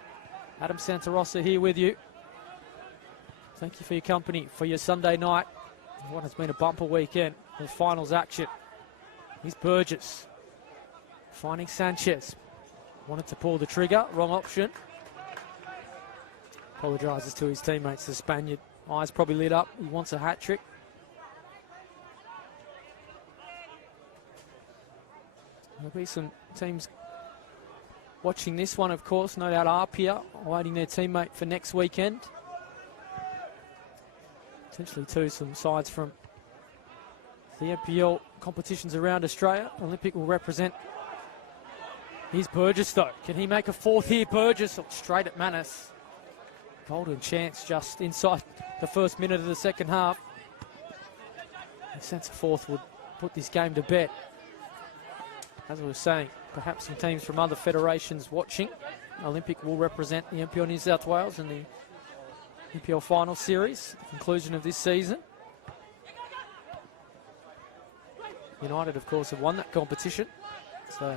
Adam Santarossa here with you. Thank you for your company for your Sunday night. What has been a bumper weekend with finals action. Here's Burgess finding Sanchez. Wanted to pull the trigger, wrong option. Apologises to his teammates, the Spaniard. Eyes probably lit up, he wants a hat-trick. There'll be some teams watching this one, of course. No doubt Arpia awaiting their teammate for next weekend. Potentially too some sides from the NPL competitions around Australia. Olympic will represent. Here's Burgess though. Can he make a fourth here? Burgess straight at Manis. Golden chance just inside the first minute of the second half. A sense of fourth would put this game to bed. As I was saying, perhaps some teams from other federations watching. Olympic will represent the NPL New South Wales in the NPL final series, the conclusion of this season. United, of course, have won that competition, so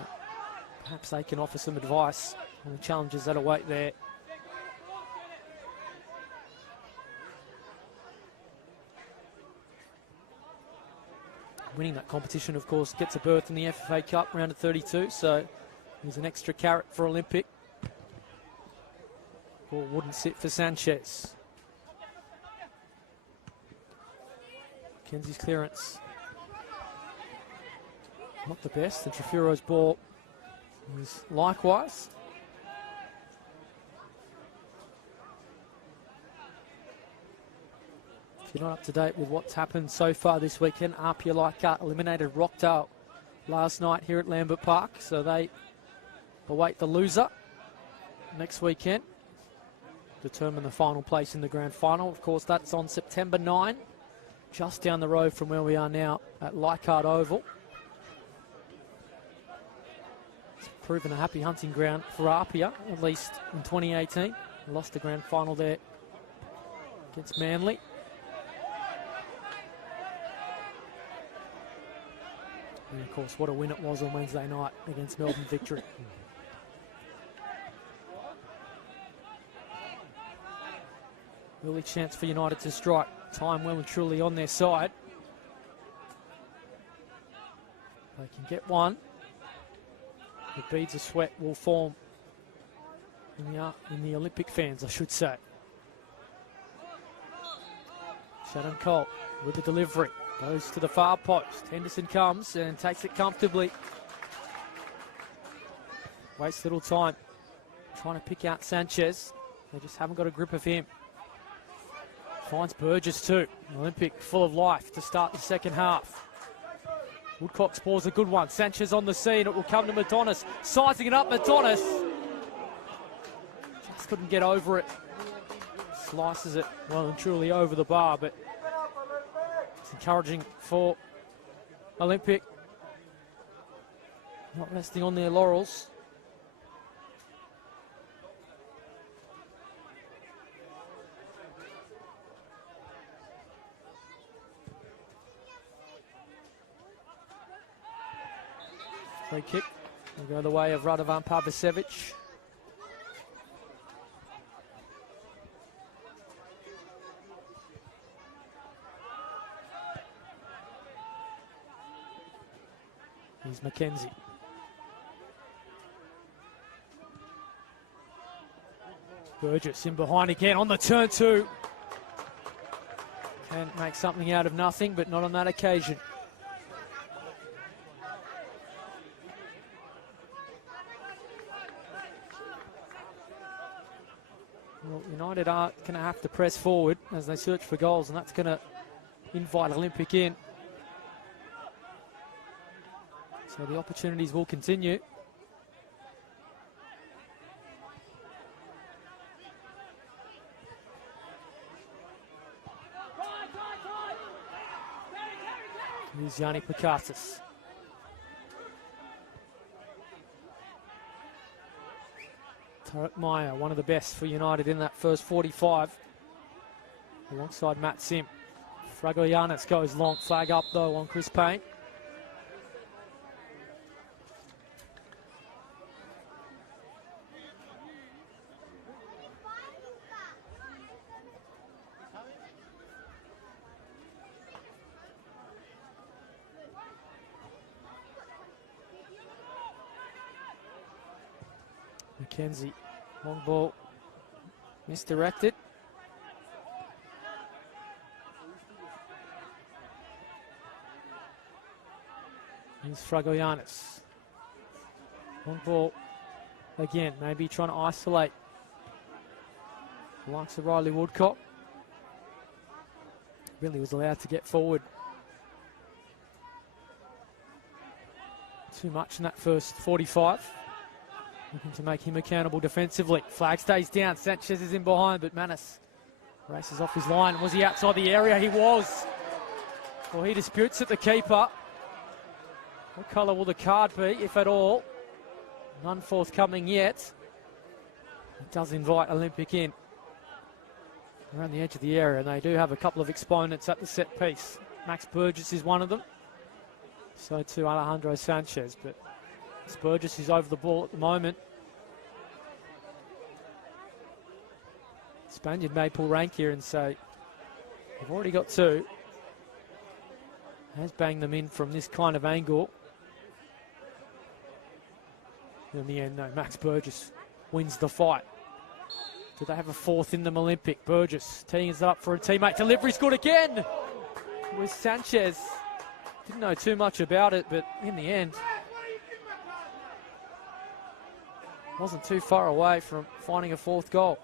perhaps they can offer some advice on the challenges that await there. Winning that competition, of course, gets a berth in the FFA Cup round of 32, so there's an extra carrot for Olympic. Ball wouldn't sit for Sanchez. Kenzie's clearance not the best, and Trafuro's ball is likewise. If you're not up to date with what's happened so far this weekend, Arpia Leichhardt eliminated Rockdale last night here at Lambert Park, so they await the loser next weekend. Determine the final place in the grand final. Of course, that's on September 9, just down the road from where we are now at Leichhardt Oval. It's proven a happy hunting ground for Apia, at least in 2018. They lost the grand final there against Manly. And of course, what a win it was on Wednesday night against Melbourne Victory. Early chance for United to strike. Time well and truly on their side. They can get one. The beads of sweat will form in the Olympic fans, I should say. Shannon Cole with the delivery. Goes to the far post. Henderson comes and takes it comfortably. Wastes little time trying to pick out Sanchez. They just haven't got a grip of him. Finds Burgess too. Olympic full of life to start the second half. Woodcock spores a good one. Sanchez on the scene. It will come to Madonis. Sizing it up, Madonis. Just couldn't get over it. Slices it well and truly over the bar, but it's encouraging for Olympic. Not resting on their laurels. Free kick will go the way of Radovan Pavicevic. Here's McKenzie. Burgess in behind again on the turn two. Can make something out of nothing, but not on that occasion. Well, United are going to have to press forward as they search for goals, and that's going to invite Olympic in. So the opportunities will continue. Here's Yanni Pakatis. Tarek Meyer, one of the best for United in that first 45, alongside Matt Sim. Fragoyanis goes long, flag up though on Chris Payne. McKenzie, long ball, misdirected. Here's Fragoyanis. Long ball again, maybe trying to isolate the likes of Riley Woodcock. Really was allowed to get forward too much in that first 45. Looking to make him accountable defensively. Flag stays down. Sanchez is in behind, but Manis races off his line. Was he outside the area? He was. Well, he disputes it, the keeper. What colour will the card be, if at all? None forthcoming yet. It does invite Olympic in. Around the edge of the area, and they do have a couple of exponents at the set piece. Max Burgess is one of them. So too Alejandro Sanchez, but Burgess is over the ball at the moment. Spaniard may pull rank here and say, we've already got two. Has banged them in from this kind of angle. In the end, no, Max Burgess wins the fight. Do they have a fourth in them, Olympic? Burgess teeing it up for a teammate. Delivery's good again with Sanchez. Didn't know too much about it, but in the end, wasn't too far away from finding a fourth goal.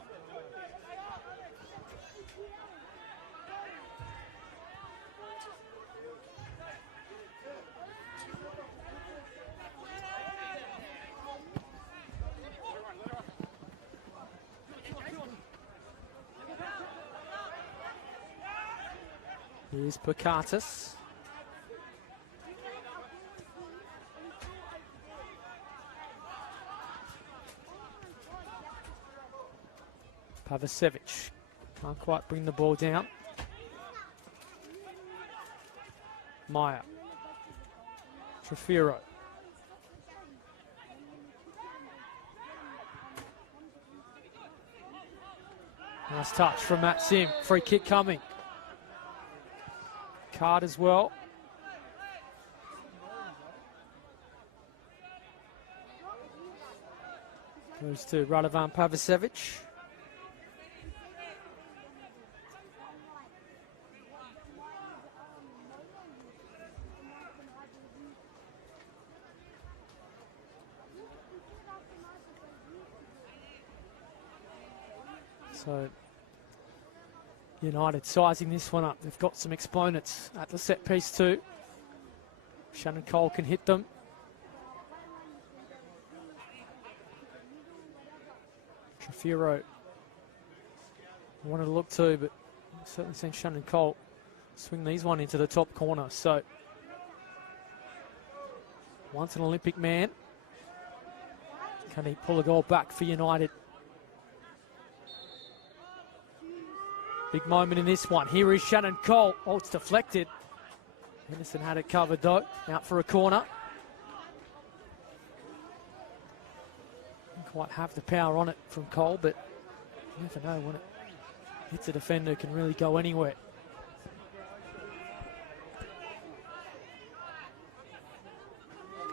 Here's Pakatis. Pavicevic can't quite bring the ball down. Meyer. Trefiro. Nice touch from Matt Sim. Free kick coming. Card as well. Goes to Radovan Pavicevic. So United sizing this one up. They've got some exponents at the set piece too. Shannon Cole can hit them. Trefiro wanted to look too, but I've certainly seen Shannon Cole swing these one into the top corner. So once an Olympic man. Can he pull a goal back for United? Big moment in this one. Here is Shannon Cole. Oh, it's deflected. Henderson had it covered though. Out for a corner. Didn't quite have the power on it from Cole, but you never know when it hits a defender, it can really go anywhere.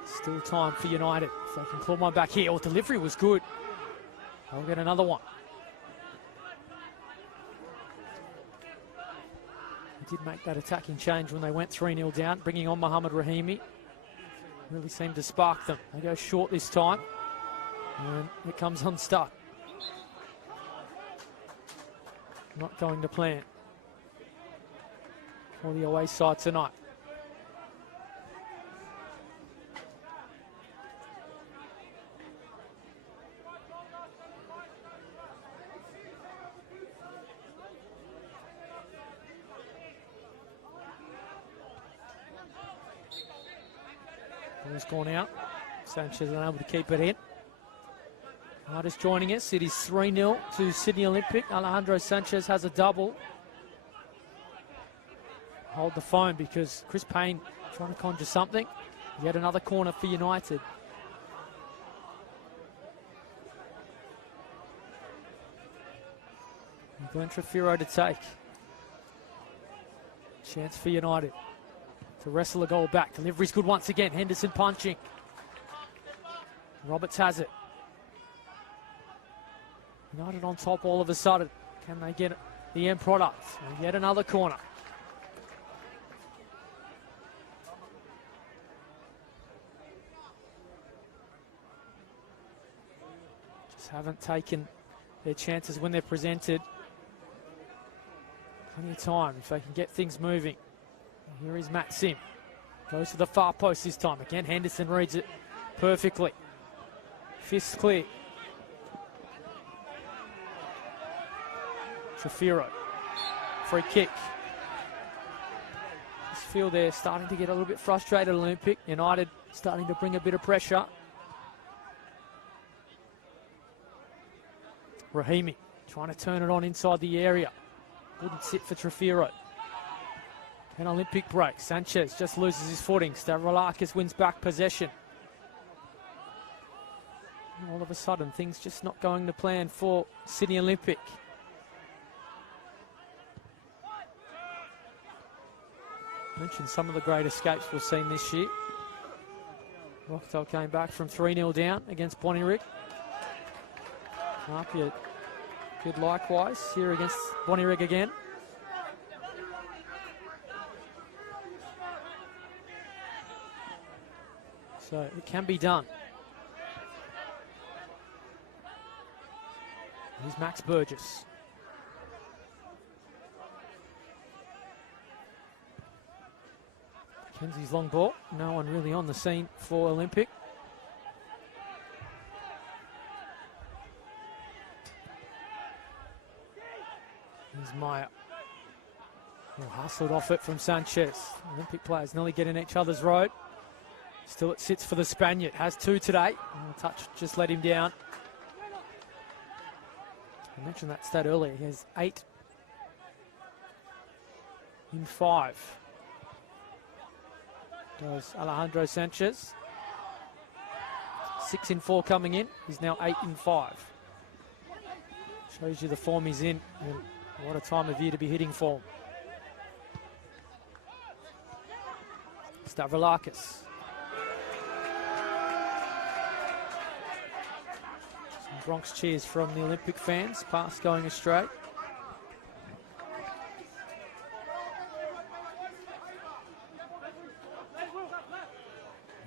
Still time for United. If they can claw one back here. Oh, delivery was good. I'll get another one. Did make that attacking change when they went 3-0 down, bringing on Mohamed Rahimi. Really seemed to spark them. They go short this time, and it comes unstuck. Not going to plan for the away side tonight. Ball's gone out. Sanchez unable to keep it in. Just joining us. It is 3-0 to Sydney Olympic. Alejandro Sanchez has a double. Hold the phone because Chris Payne trying to conjure something. Yet another corner for United. Glenn Trefiro to take. Chance for United to wrestle a goal back. Delivery's good once again. Henderson punching. Roberts has it. United on top all of a sudden. Can they get the end product? And yet another corner. Just haven't taken their chances when they're presented. Plenty of time if they can get things moving. And here is Matt Sim. Goes to the far post this time. Again, Henderson reads it perfectly. Fists clear. Trefiro. Free kick. Just feel they're starting to get a little bit frustrated, Olympic. United starting to bring a bit of pressure. Rahimi trying to turn it on inside the area. Wouldn't sit for Trefiro. An Olympic break. Sanchez just loses his footing. Stavroulakis wins back possession. And all of a sudden, things just not going to plan for Sydney Olympic. Mentioned some of the great escapes we've seen this year. Rockdale came back from 3-0 down against Bonnyrigg. Harpia did likewise here against Bonnyrigg again. So it can be done. Here's Max Burgess. Kenzie's long ball. No one really on the scene for Olympic. Here's Meyer. Well, hustled off it from Sanchez. Olympic players nearly get in each other's road. Still it sits for the Spaniard. Has 2 today. Oh, touch just let him down. I mentioned that stat earlier. He has 8 in 5. Does Alejandro Sanchez. 6 in 4 coming in. He's now 8 in 5. Shows you the form he's in and what a time of year to be hitting form. Stavroulakis. Some Bronx cheers from the Olympic fans. Pass going astray.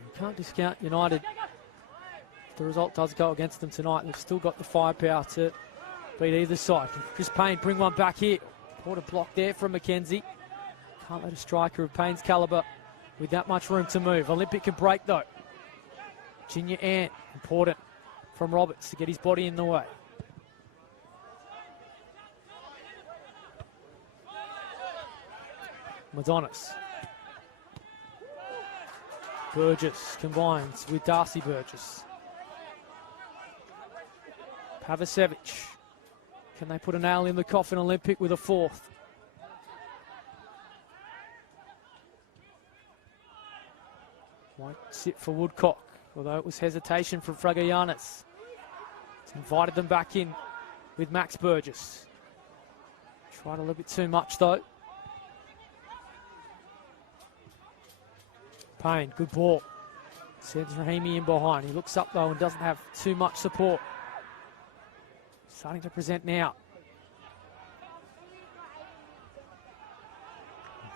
You can't discount United. If the result does go against them tonight, they've still got the firepower to beat either side. Chris Payne bring one back here. Caught a block there from McKenzie. Can't let a striker of Payne's calibre with that much room to move. Olympic can break though. Junior Ant, important from Roberts to get his body in the way. Madonis. Burgess combines with Darcy Burgess. Pavicevic. Can they put a nail in the coffin? Olympic with a 4th. Won't sit for Woodcock, although it was hesitation from Fragayanis. It's invited them back in with Max Burgess. Tried a little bit too much though. Payne, good ball. Sends Rahimi in behind. He looks up though and doesn't have too much support. Starting to present now.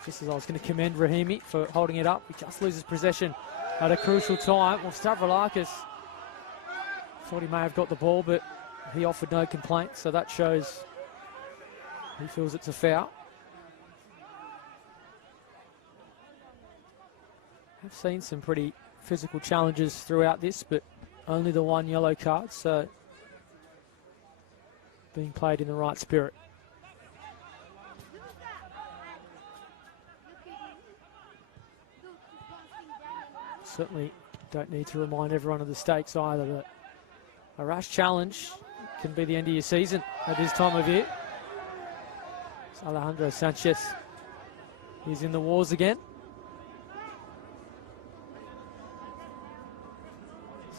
Just as I was going to commend Rahimi for holding it up, he just loses possession at a crucial time. Well, Stavroulakis thought he may have got the ball, but he offered no complaint, so that shows he feels it's a foul. I've seen some pretty physical challenges throughout this, but only the 1 yellow card, so being played in the right spirit. Certainly don't need to remind everyone of the stakes either, but a rash challenge can be the end of your season at this time of year. It's Alejandro Sanchez. He's in the wars again.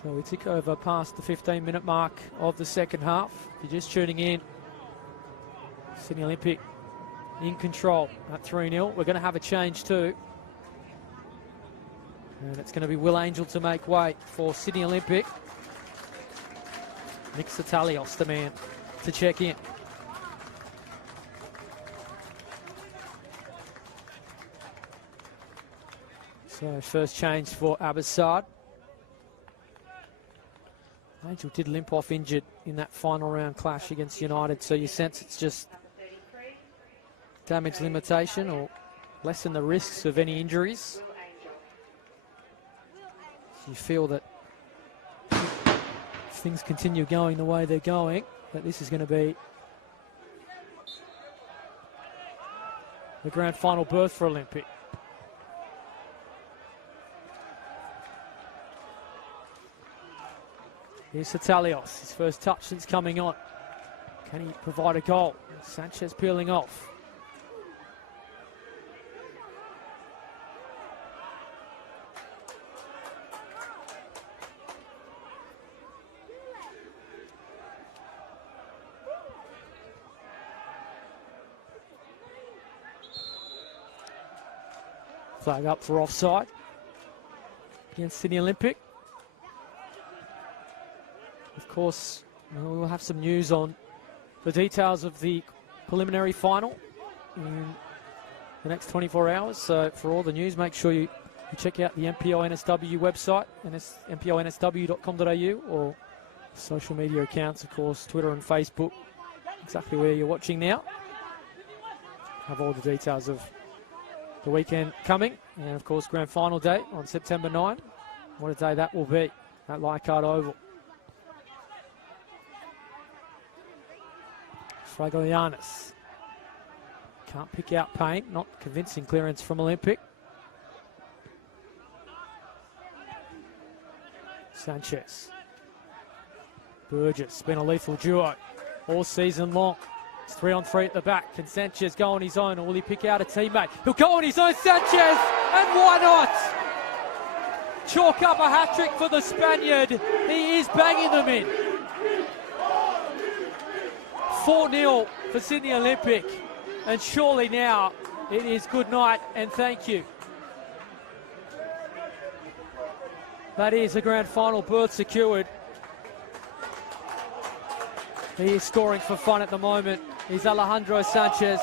So we tick over past the 15-minute mark of the second half. If you're just tuning in, Sydney Olympic in control at 3-0. We're going to have a change too. And it's going to be Will Angel to make way for Sydney Olympic. Nick Satalios, the man to check in. So first change for Abbassad. Angel did limp off injured in that final round clash against United, so you sense it's just damage limitation or lessen the risks of any injuries. So you feel that if things continue going the way they're going, that this is going to be the grand final berth for Olympic. Here's Satalios, his first touch since coming on. Can he provide a goal? Sanchez peeling off. Flag up for offside against Sydney Olympic. Of course, we'll have some news on the details of the preliminary final in the next 24 hours. So for all the news, make sure you check out the NPL NSW website, nplnsw.com.au, or social media accounts, of course, Twitter and Facebook, exactly where you're watching now. Have all the details of the weekend coming, and of course grand final day on September 9. What a day that will be at Leichhardt Oval. Fragayanis Can't pick out Payne. Not convincing clearance from Olympic. Sanchez. Burgess. Been a lethal duo all season long. It's 3-on-3 at the back. Can Sanchez go on his own, or will he pick out a teammate? He'll go on his own, Sanchez! And why not? Chalk up a hat-trick for the Spaniard. He is banging them in. 4-0 for Sydney Olympic. And surely now it is good night and thank you. That is a grand final berth secured. He is scoring for fun at the moment. He's Alejandro Sanchez.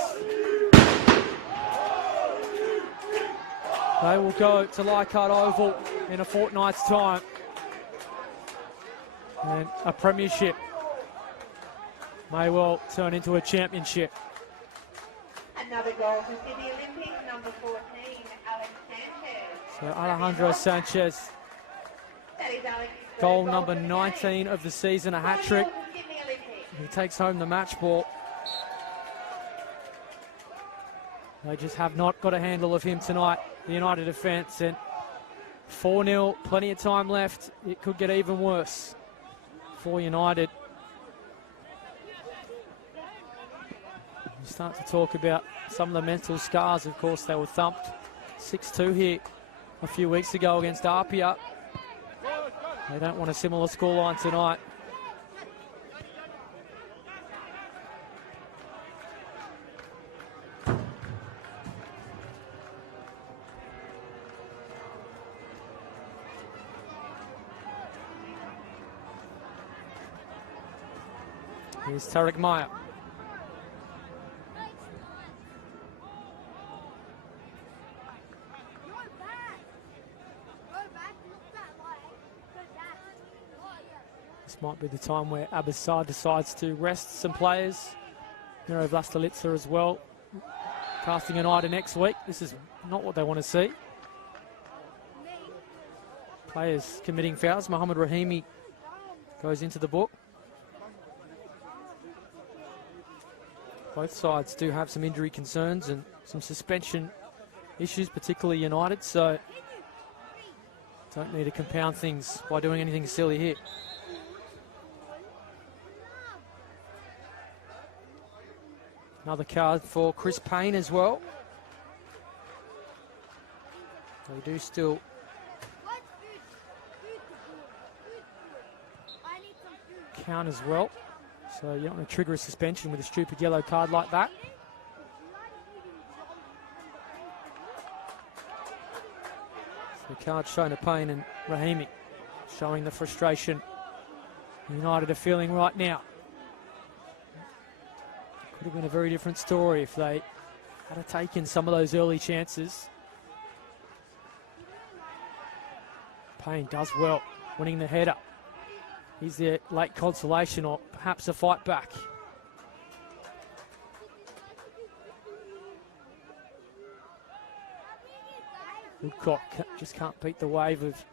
They will go to Leichhardt Oval in a fortnight's time. And a premiership may well turn into a championship. Another goal for Sydney Olympic, number 14, Alex Sanchez. So Alejandro Sanchez, That is Alex. goal number 19 of the season, a hat-trick. He takes home the match ball. They just have not got a handle of him tonight, the United defence. And 4-0, plenty of time left. It could get even worse for United. You start to talk about some of the mental scars. Of course, they were thumped 6-2 here a few weeks ago against Apia. They don't want a similar scoreline tonight. Here's Tarek Meyer. This might be the time where Abasad decides to rest some players. Miro Vlastelica as well. Casting an eye to next week. This is not what they want to see. Players committing fouls. Mohamed Rahimi goes into the book. Both sides do have some injury concerns and some suspension issues, particularly United, so don't need to compound things by doing anything silly here. Another card for Chris Payne as well. They do still count as well. So you don't want to trigger a suspension with a stupid yellow card like that. So the card shown to Payne and Rahimi, showing the frustration United are feeling right now. Could have been a very different story if they had taken some of those early chances. Payne does well, winning the header. He's the late consolation or perhaps a fight back. Woodcock just can't beat the wave of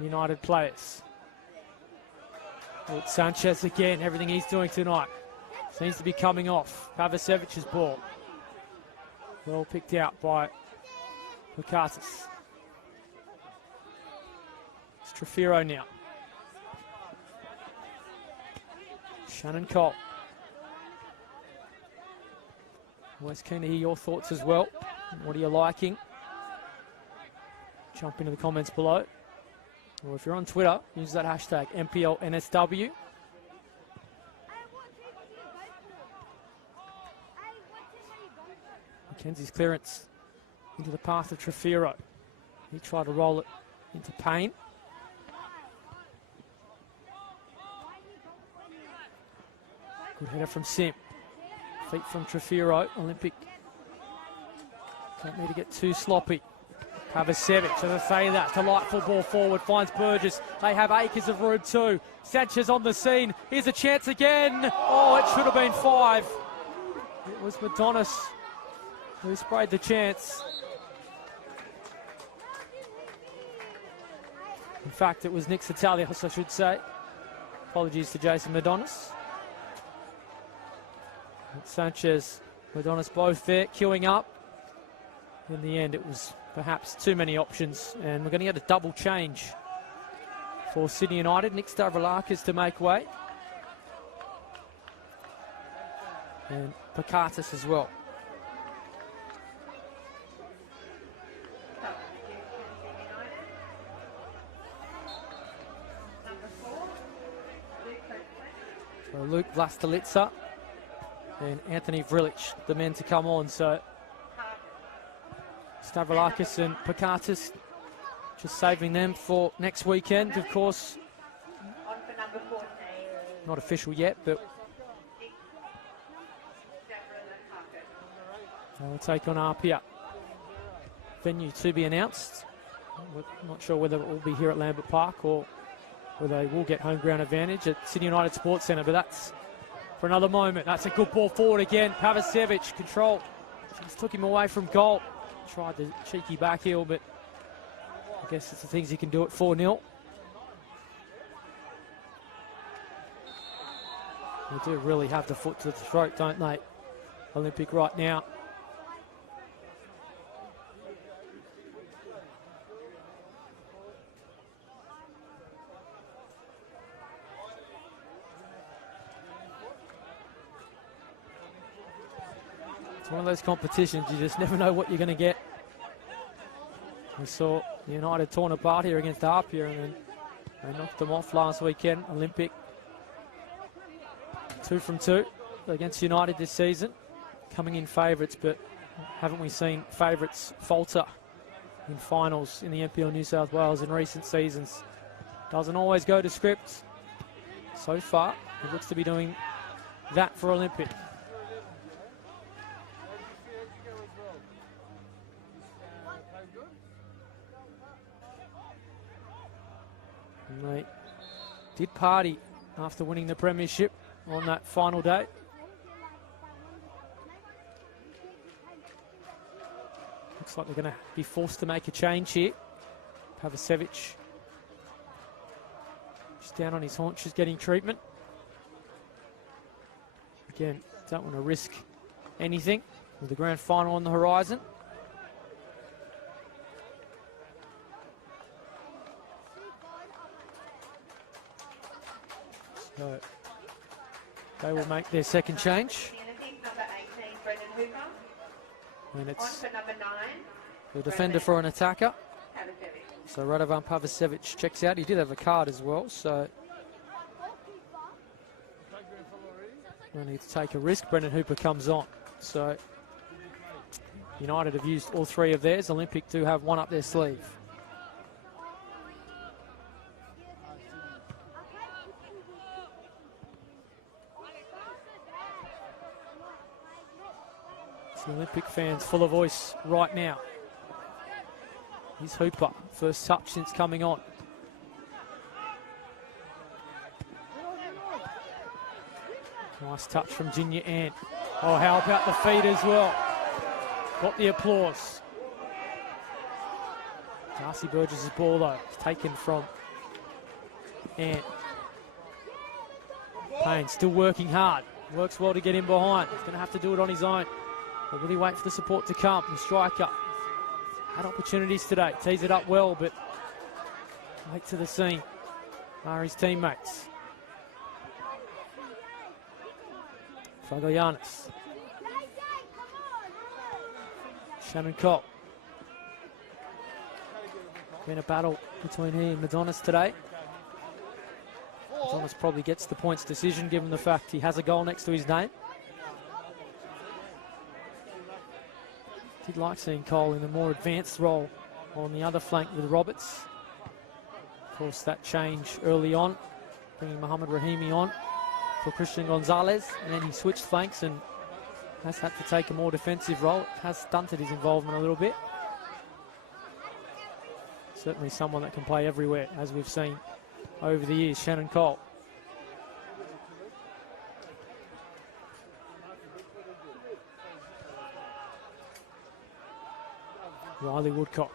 United players. It's Sanchez again, everything he's doing tonight seems to be coming off. Pavasevic's ball. Well picked out by Lukatis. It's Trefiro now. Shannon Cole. Always keen to hear your thoughts as well. What are you liking? Jump into the comments below. Or if you're on Twitter, use that hashtag NPLNSW. Mackenzie's clearance into the path of Trefiro. He tried to roll it into Payne. Good header from Sim. Feet from Trefiro. Olympic don't need to get too sloppy. Pavasevic, as I say that, delightful ball forward, finds Burgess. They have acres of room too. Sanchez on the scene. Here's a chance again. Oh, it should have been 5. It was Madonis who sprayed the chance. In fact, it was Nick Satalios, I should say. Apologies to Jason Madonis. Sanchez Adonis both there, queuing up. In the end, it was perhaps too many options, and we're going to get a double change for Sydney United. Nick Stavroulakis to make way. And Pakatis as well. So Luke Vlastelica and Anthony Vrilic, the men to come on. So Stavroulakis and Pakatis just saving them for next weekend, of course. Not official yet, but they'll take on Apia. Venue to be announced. We're not sure whether it will be here at Lambert Park or whether they will get home ground advantage at Sydney United Sports Centre, but that's for another moment. That's a good ball forward again. Pavicevic, control. Just took him away from goal. Tried the cheeky back heel, but I guess it's the things he can do at 4-0. They do really have the foot to the throat, don't they? Olympic right now. It's one of those competitions, you just never know what you're going to get. We saw United torn apart here against Apia, and then they knocked them off last weekend. Olympic 2 from 2 against United this season, coming in favourites, but haven't we seen favourites falter in finals in the NPL New South Wales in recent seasons? Doesn't always go to script. So far, it looks to be doing that for Olympic. And they did party after winning the premiership on that final day. Looks like they're going to be forced to make a change here. Pavicevic just down on his haunches getting treatment. Again, don't want to risk anything with the grand final on the horizon. So they will make their second change. And it's the defender for an attacker. So Radovan Pavicevic checks out. He did have a card as well, so we need to take a risk. Brendan Hooper comes on. So United have used all 3 of theirs. Olympic do have one up their sleeve. The Olympic fans full of voice right now. Here's Hooper, first touch since coming on. Nice touch from Junior Ant. Oh, how about the feed as well? Got the applause. Darcy Burgess' ball though, taken from Ant. Payne still working hard. Works well to get in behind. He's going to have to do it on his own. Or will he wait for the support to come? The striker had opportunities today. Tees it up well, but late to the scene are his teammates. Fragoyanis. Shannon Cole. Been a battle between he and Madonis today. Madonis probably gets the points decision given the fact he has a goal next to his name. Did like seeing Cole in a more advanced role on the other flank with Roberts. Of course, that change early on, bringing Mohamed Rahimi on for Christian Gonzalez, and then he switched flanks and has had to take a more defensive role. It has stunted his involvement a little bit. Certainly someone that can play everywhere, as we've seen over the years. Shannon Cole. Riley Woodcock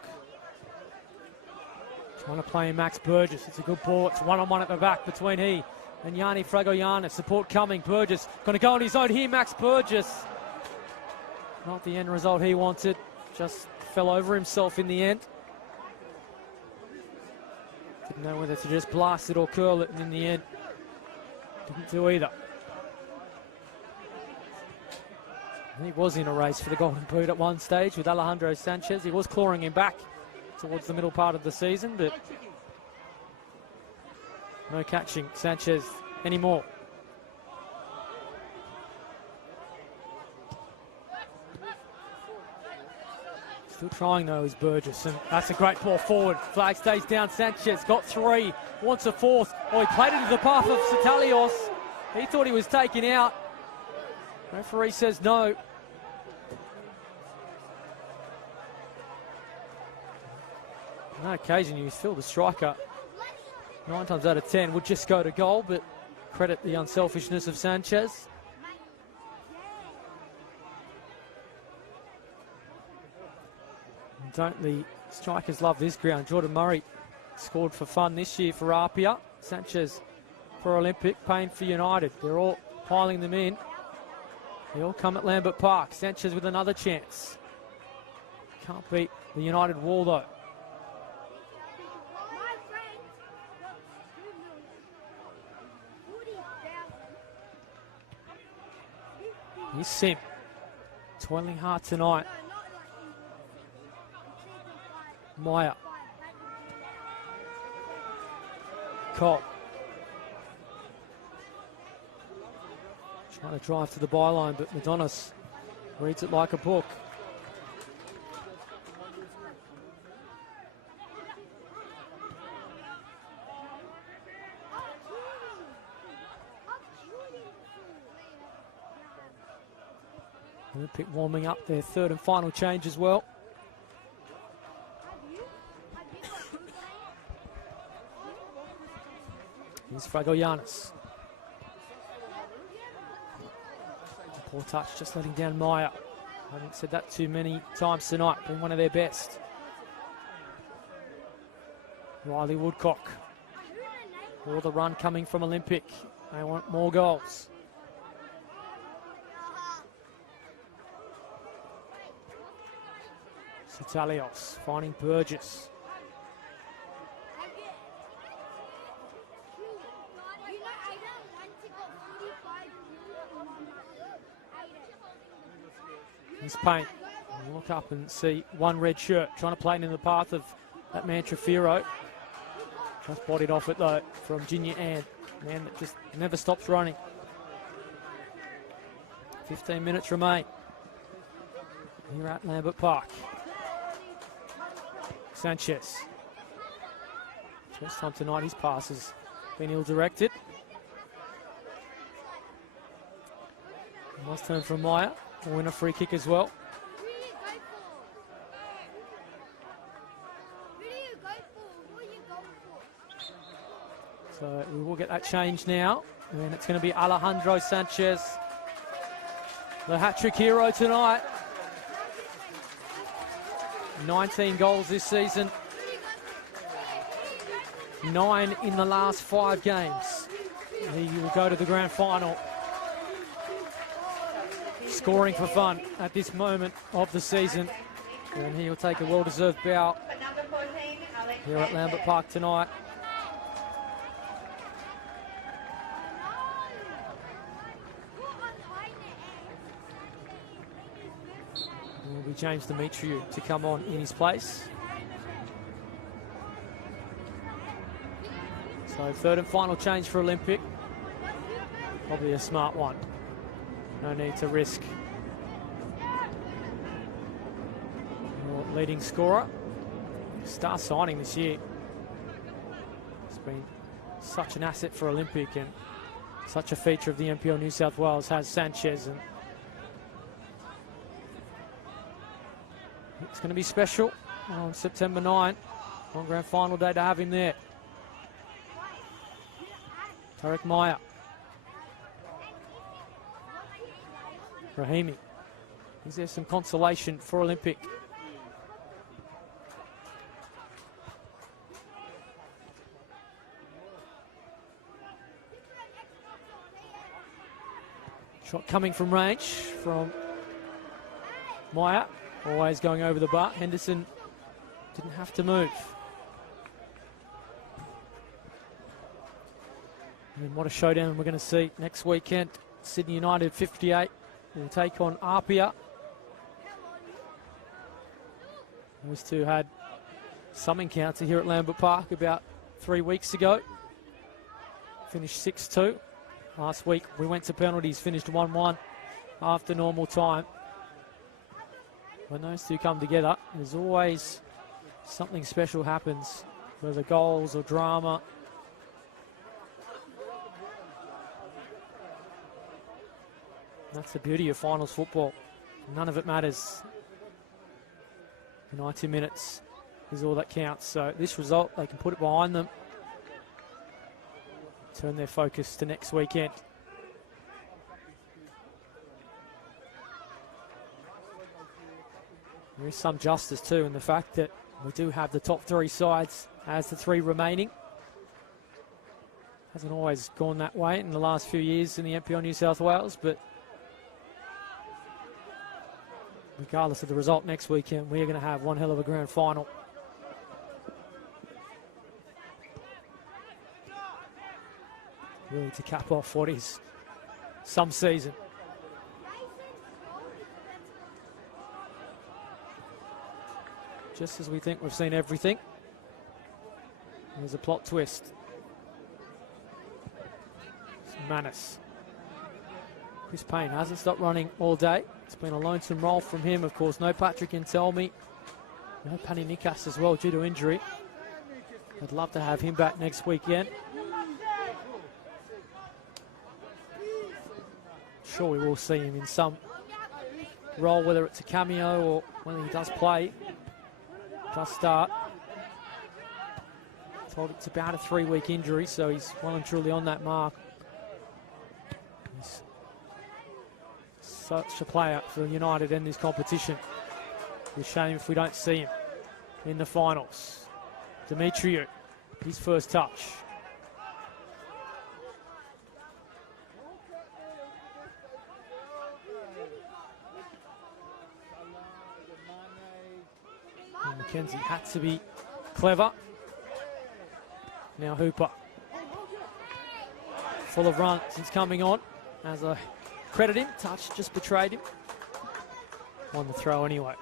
trying to play in Max Burgess. It's a good ball. It's one-on-one at the back between he and Yanni Fragoyanis. Support coming. Burgess going to go on his own here. Max Burgess Not the end result he wanted. Just fell over himself in the end. Didn't know whether to just blast it or curl it, and in the end, didn't do either. He was in a race for the Golden Boot at one stage with Alejandro Sanchez. He was clawing him back towards the middle part of the season, but no catching Sanchez anymore. Still trying though is Burgess, and that's a great ball forward. Flag stays down. Sanchez got three, wants a fourth. Oh, he played it into the path of Satalios. He thought he was taken out. Referee says no. On that occasion, you feel the striker 9 times out of 10 would just go to goal, but credit the unselfishness of Sanchez. Don't the strikers love this ground? Jordan Murray scored for fun this year for Apia. Sanchez for Olympic, Payne for United. They're all piling them in. They all come at Lambert Park. Sanchez with another chance. Can't beat the United wall though. Here's Sim. Toiling hard tonight. Meyer. Cobb. Trying to drive to the byline, but Madonis reads it like a book. Olympic warming up their third and final change as well. Here's Fragoyanis. Poor touch, just letting down Meyer. I haven't said that too many times tonight, been one of their best. Riley Woodcock. All the run coming from Olympic. They want more goals. Satalios finding Burgess. Here's Payne. Look up and see one red shirt trying to play it in the path of that man Trefiro. Just bodied off it though from Jinya Ann. Man that just never stops running. 15 minutes remain here at Lambert Park. Sanchez. First time tonight his pass has been ill-directed. Nice turn from Meyer. We'll win a free kick as well. So we will get that change now. And it's going to be Alejandro Sanchez, the hat-trick hero tonight. 19 goals this season. 9 in the last 5 games. He will go to the grand final. Scoring for fun at this moment of the season. And he will take a well-deserved bow here at Lambert Park tonight. It will be James Demetriou to come on in his place. So third and final change for Olympic. Probably a smart one. No need to risk your leading scorer. Star signing this year. It's been such an asset for Olympic and such a feature of the NPL New South Wales has Sanchez. And it's going to be special on September 9, on grand final day, to have him there. Tarek Meyer. Rahimi. Is there some consolation for Olympic? Shot coming from range from Meyer always going over the bar. Henderson didn't have to move. And what a showdown we're going to see next weekend. Sydney United 58 will take on Apia. Those two had some encounter here at Lambert Park about 3 weeks ago. Finished 6-2. Last week we went to penalties, finished 1-1 after normal time. When those two come together, there's always something special happens, whether goals or drama. That's the beauty of finals football. None of it matters. The 90 minutes is all that counts. So this result, they can put it behind them. Turn their focus to next weekend. There is some justice too in the fact that we do have the top three sides as the three remaining. Hasn't always gone that way in the last few years in the NPL New South Wales, but regardless of the result next weekend, we are going to have one hell of a grand final. Really to cap off what is some season. Just as we think we've seen everything, there's a plot twist. Manis. Chris Payne hasn't stopped running all day. It's been a lonesome role from him. Of course, no Patrick Anselmi. No Pani Nikas as well due to injury. I'd love to have him back next weekend. Sure, we will see him in some role, whether it's a cameo or when he does play, does start. Told it's about a 3-week injury, so he's well and truly on that mark. He's such a player for United in this competition. It's a shame if we don't see him in the finals. Demetriou, his first touch. And McKenzie had to be clever. Now Hooper. Full of runs since coming on. As I credit him, touch just betrayed him. On the throw anyway.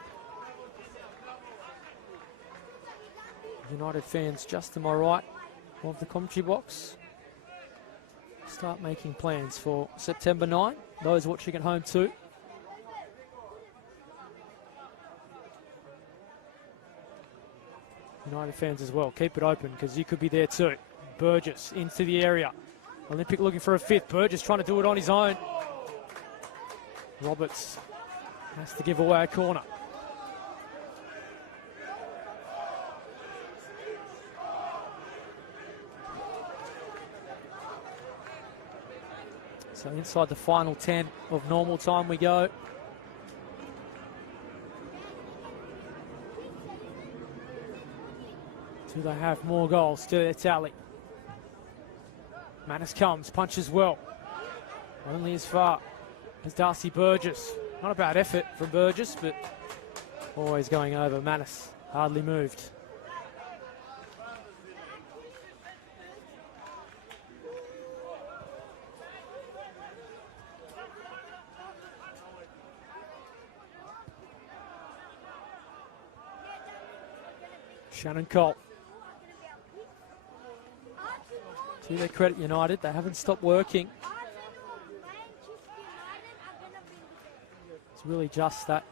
United fans just to my right of the commentary box. Start making plans for September 9. Those watching at home too. United fans as well. Keep it open because you could be there too. Burgess into the area. Olympic looking for a fifth. Burgess trying to do it on his own. Roberts has to give away a corner. So inside the final 10 of normal time we go. Do they have more goals to their tally? Manis comes, punches well. Only as far as Darcy Burgess. Not a bad effort from Burgess, but always going over. Manis hardly moved. Shannon Cole. To their credit, United, they haven't stopped working. It's really just that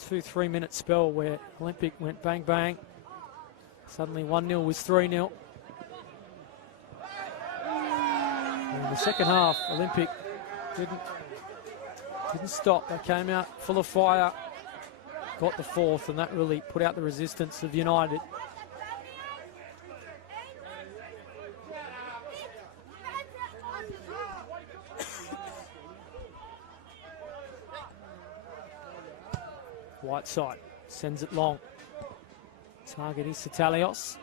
2-3 minute spell where Olympic went bang bang. Suddenly 1-0 was 3-0. And in the second half, Olympic didn't stop. They came out full of fire, got the fourth, and that really put out the resistance of United. Whiteside sends it long. Target is Satalios.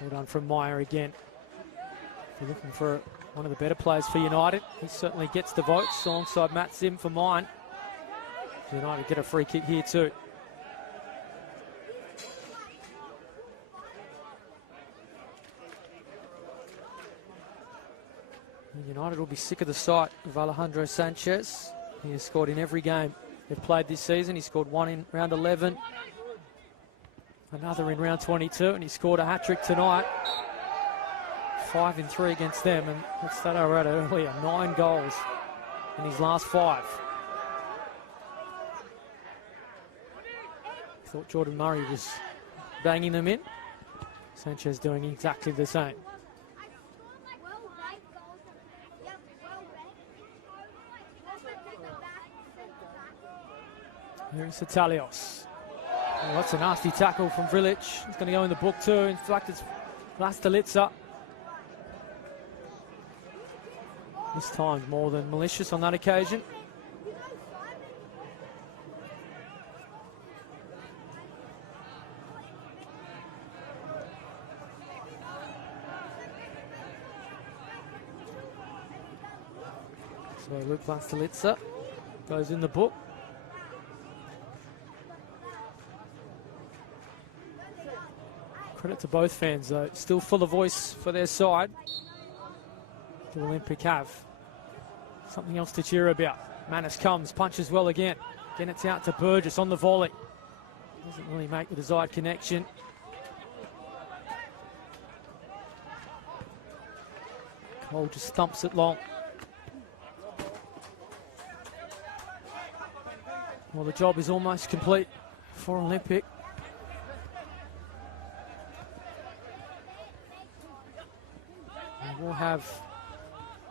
Well done from Meyer again. If you're looking for one of the better players for United, he certainly gets the votes alongside Matt Sim for mine. United get a free kick here too. United will be sick of the sight of Alejandro Sanchez. He has scored in every game they've played this season. He scored one in round 11, another in round 22, and he scored a hat-trick tonight. 5 in 3 against them, and that's that I read earlier, 9 goals in his last 5. Thought Jordan Murray was banging them in. Sanchez doing exactly the same. Here's Italios. Oh, that's a nasty tackle from Vrilic. It's going to go in the book too. In fact, it's Vlastelica. This time more than malicious on that occasion. So Luke Vlastelica goes in the book. Credit to both fans though, still full of voice for their side. The Olympic have something else to cheer about. Manis comes, punches well again. Again it's out to Burgess on the volley. Doesn't really make the desired connection. Cole just stumps it long. Well, the job is almost complete for Olympic. We'll have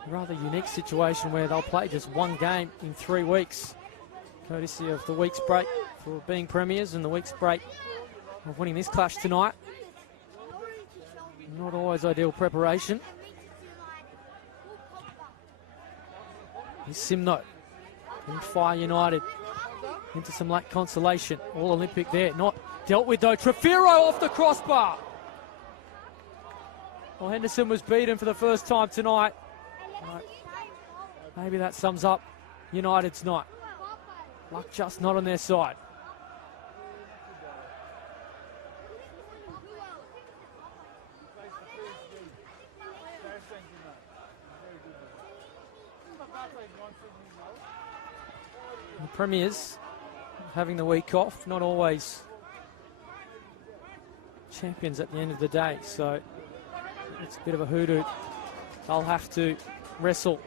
a rather unique situation where they'll play just one game in 3 weeks, courtesy of the week's break for being premiers and the week's break of winning this clash tonight. Not always ideal preparation. Here's Simno. And Fire United into some late consolation. All Olympic there, not dealt with though. Trefiro off the crossbar. Well, Henderson was beaten for the first time tonight. Maybe that sums up United's night. Luck just not on their side. The Premiers having the week off, not always champions at the end of the day, so it's a bit of a hoodoo they'll have to wrestle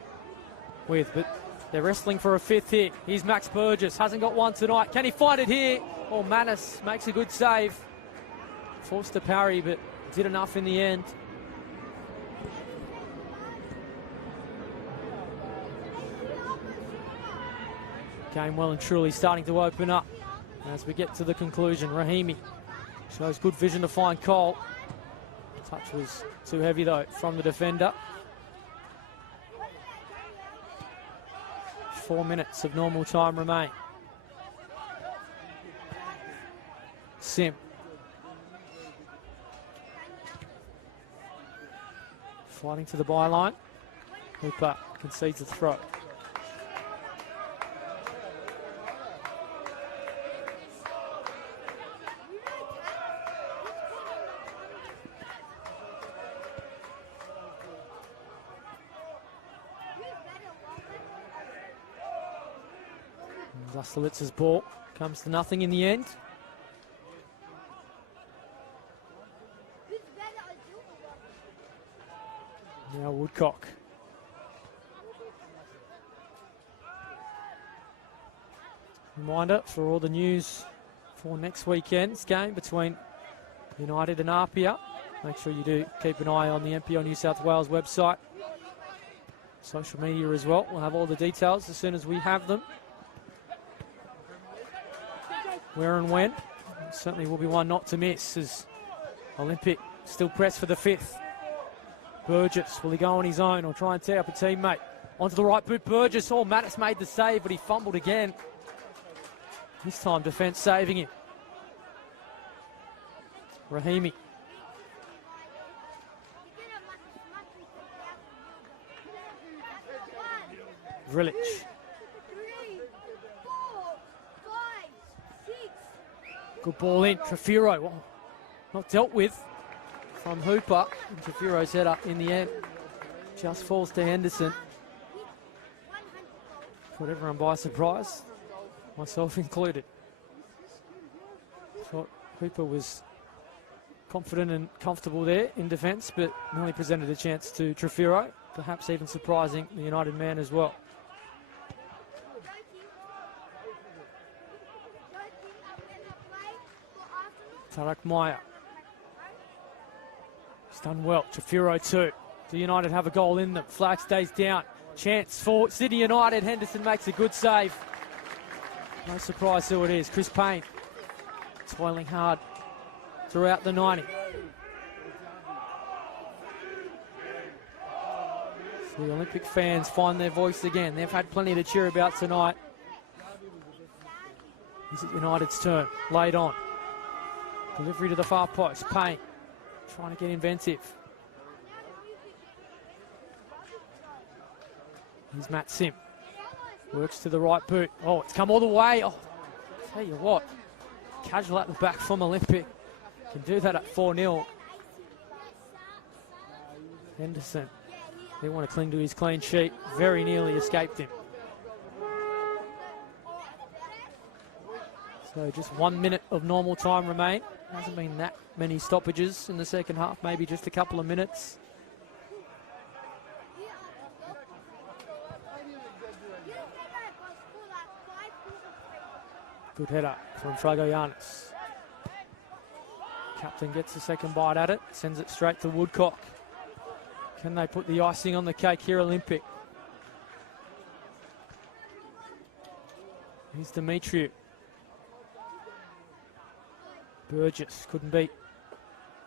with, but they're wrestling for a 5th here. Here's Max Burgess, hasn't got one tonight. Can he find it here? Oh, Manis makes a good save. Forced to parry, but did enough in the end. Game well and truly starting to open up as we get to the conclusion. Rahimi shows good vision to find Cole. Touch was too heavy though from the defender. 4 minutes of normal time remain. Sim. Fighting to the byline. Hooper concedes the throw. Vlastelica's ball comes to nothing in the end. Now Woodcock. Reminder for all the news for next weekend's game between United and Apia. Make sure you do keep an eye on the NPL New South Wales website. Social media as well. We'll have all the details as soon as we have them. Where and when, certainly will be one not to miss as Olympic still press for the 5th. Burgess, will he go on his own or try and tear up a teammate? Onto the right boot, Burgess. Oh, Mattis made the save, but he fumbled again. This time defence saving him. Rahimi. Vrillich. 3, 4, 5, 6. Good ball in. Trefiro, well, not dealt with from Hooper. And Trefiro's header in the end just falls to Henderson. Caught everyone by surprise, myself included. Thought Hooper was confident and comfortable there in defence, but only presented a chance to Trefiro, perhaps even surprising the United man as well. Tarak Meyer. He's done well. Trefiro too. Do United have a goal in them? Flag stays down. Chance for Sydney United. Henderson makes a good save. No surprise who it is. Chris Payne toiling hard throughout the 90. So the Olympic fans find their voice again. They've had plenty to cheer about tonight. Is it United's turn? Laid on. Delivery to the far post. Payne trying to get inventive. Here's Matt Sim. Works to the right boot. Oh, it's come all the way. Oh, tell you what. Casual at the back from Olympic. Can do that at 4-0. Henderson. They want to cling to his clean sheet. Very nearly escaped him. So just 1 minute of normal time remain. Hasn't been that many stoppages in the second half. Maybe just a couple of minutes. Good header from Fragoyanis. Captain gets the second bite at it. Sends it straight to Woodcock. Can they put the icing on the cake here, Olympic? Here's Demetriou. Burgess couldn't beat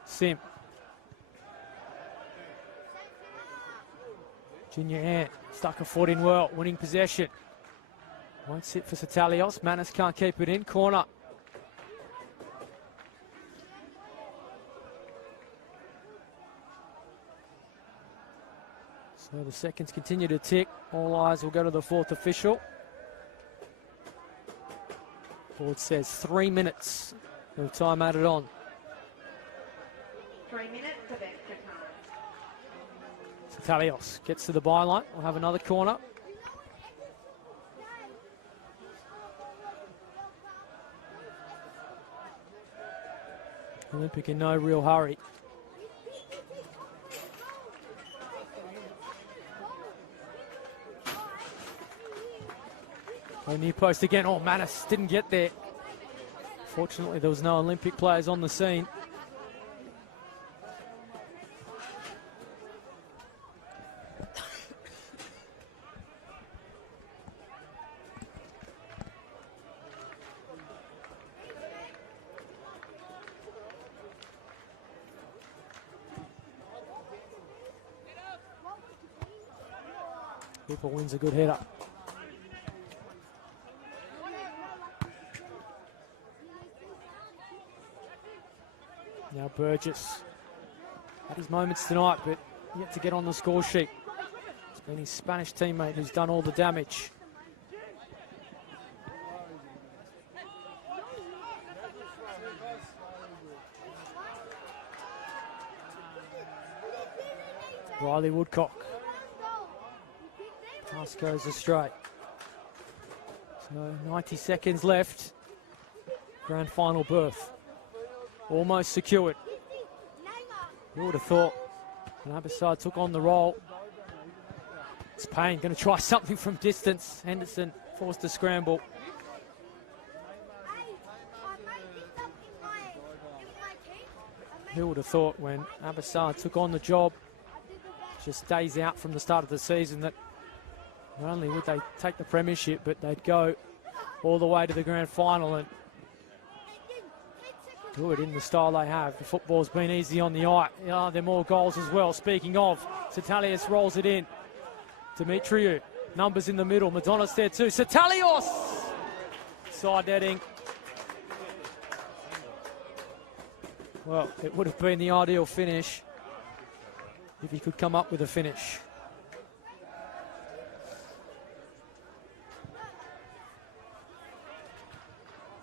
Sim. Junior Ant stuck a foot in well, winning possession. Won't sit for Satalios. Manis can't keep it in. Corner. So the seconds continue to tick. All eyes will go to the fourth official. Board says 3 minutes of time added on. 3 minutes of extra time. Satalios gets to the byline. We'll have another corner. Olympic in no real hurry. Oh, near post again. Oh, Manis didn't get there. Fortunately, there was no Olympic players on the scene. Cooper wins a good header. Now Burgess had his moments tonight, but yet to get on the score sheet. It's been his Spanish teammate who's done all the damage. Riley Woodcock. Pass goes astray. So 90 seconds left. Grand final berth. Almost secured. You would have thought when Abasad took on the role. It's Payne going to try something from distance. Henderson forced to scramble. Who would have thought when Abasad took on the job, just days out from the start of the season, that not only would they take the premiership, but they'd go all the way to the grand final and do it in the style they have. The football's been easy on the eye. Yeah, there are more goals as well. Speaking of, Satalios rolls it in. Demetriou, numbers in the middle. Madonna's there too. Satalios! Side netting. Well, it would have been the ideal finish if he could come up with a finish.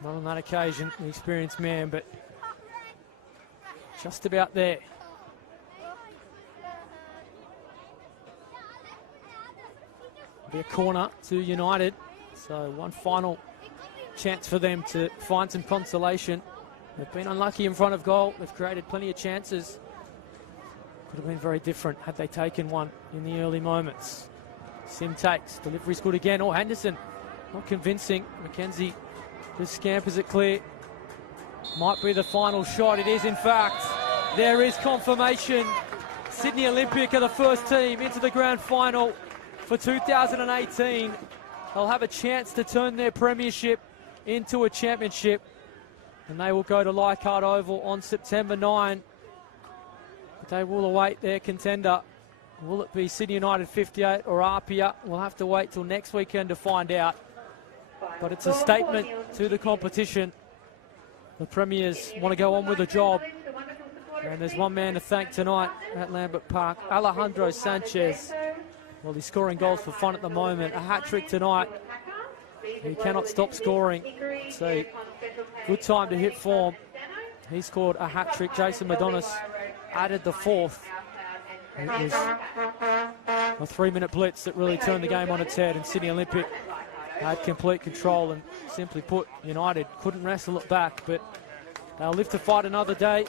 Not on that occasion, the experienced man, but just about there. Be a corner to United, so one final chance for them to find some consolation. They've been unlucky in front of goal. They've created plenty of chances. Could have been very different had they taken one in the early moments. Sim takes, delivery's good again. Oh, Henderson, not convincing. McKenzie just scampers it clear. Might be the final shot. It is, in fact. There is confirmation. Sydney Olympic are the first team into the grand final for 2018. They'll have a chance to turn their premiership into a championship, and they will go to Leichhardt Oval on September 9. But they will await their contender. Will it be Sydney United 58 or Apia? We'll have to wait till next weekend to find out. But it's a statement to the competition. The Premiers want to go on with the job. And there's one man to thank tonight at Lambert Park, Alejandro Sanchez. Well, he's scoring goals for fun at the moment. A hat-trick tonight. He cannot stop scoring. It's a good time to hit form. He scored a hat-trick. Jason Madonis added the fourth. It was a 3-minute blitz that really turned the game on its head, and Sydney Olympic had complete control, and simply put, United couldn't wrestle it back, but they'll live to fight another day.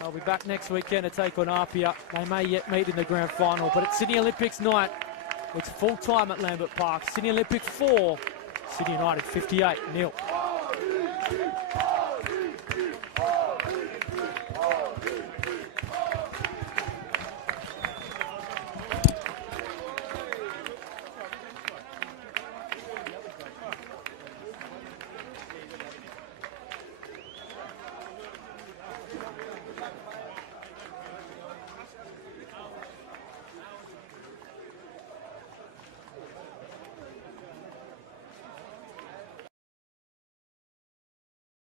They'll be back next weekend to take on Apia. They may yet meet in the grand final, but it's Sydney Olympics night. It's full time at Lambert Park. Sydney Olympic 4, Sydney United 58-0.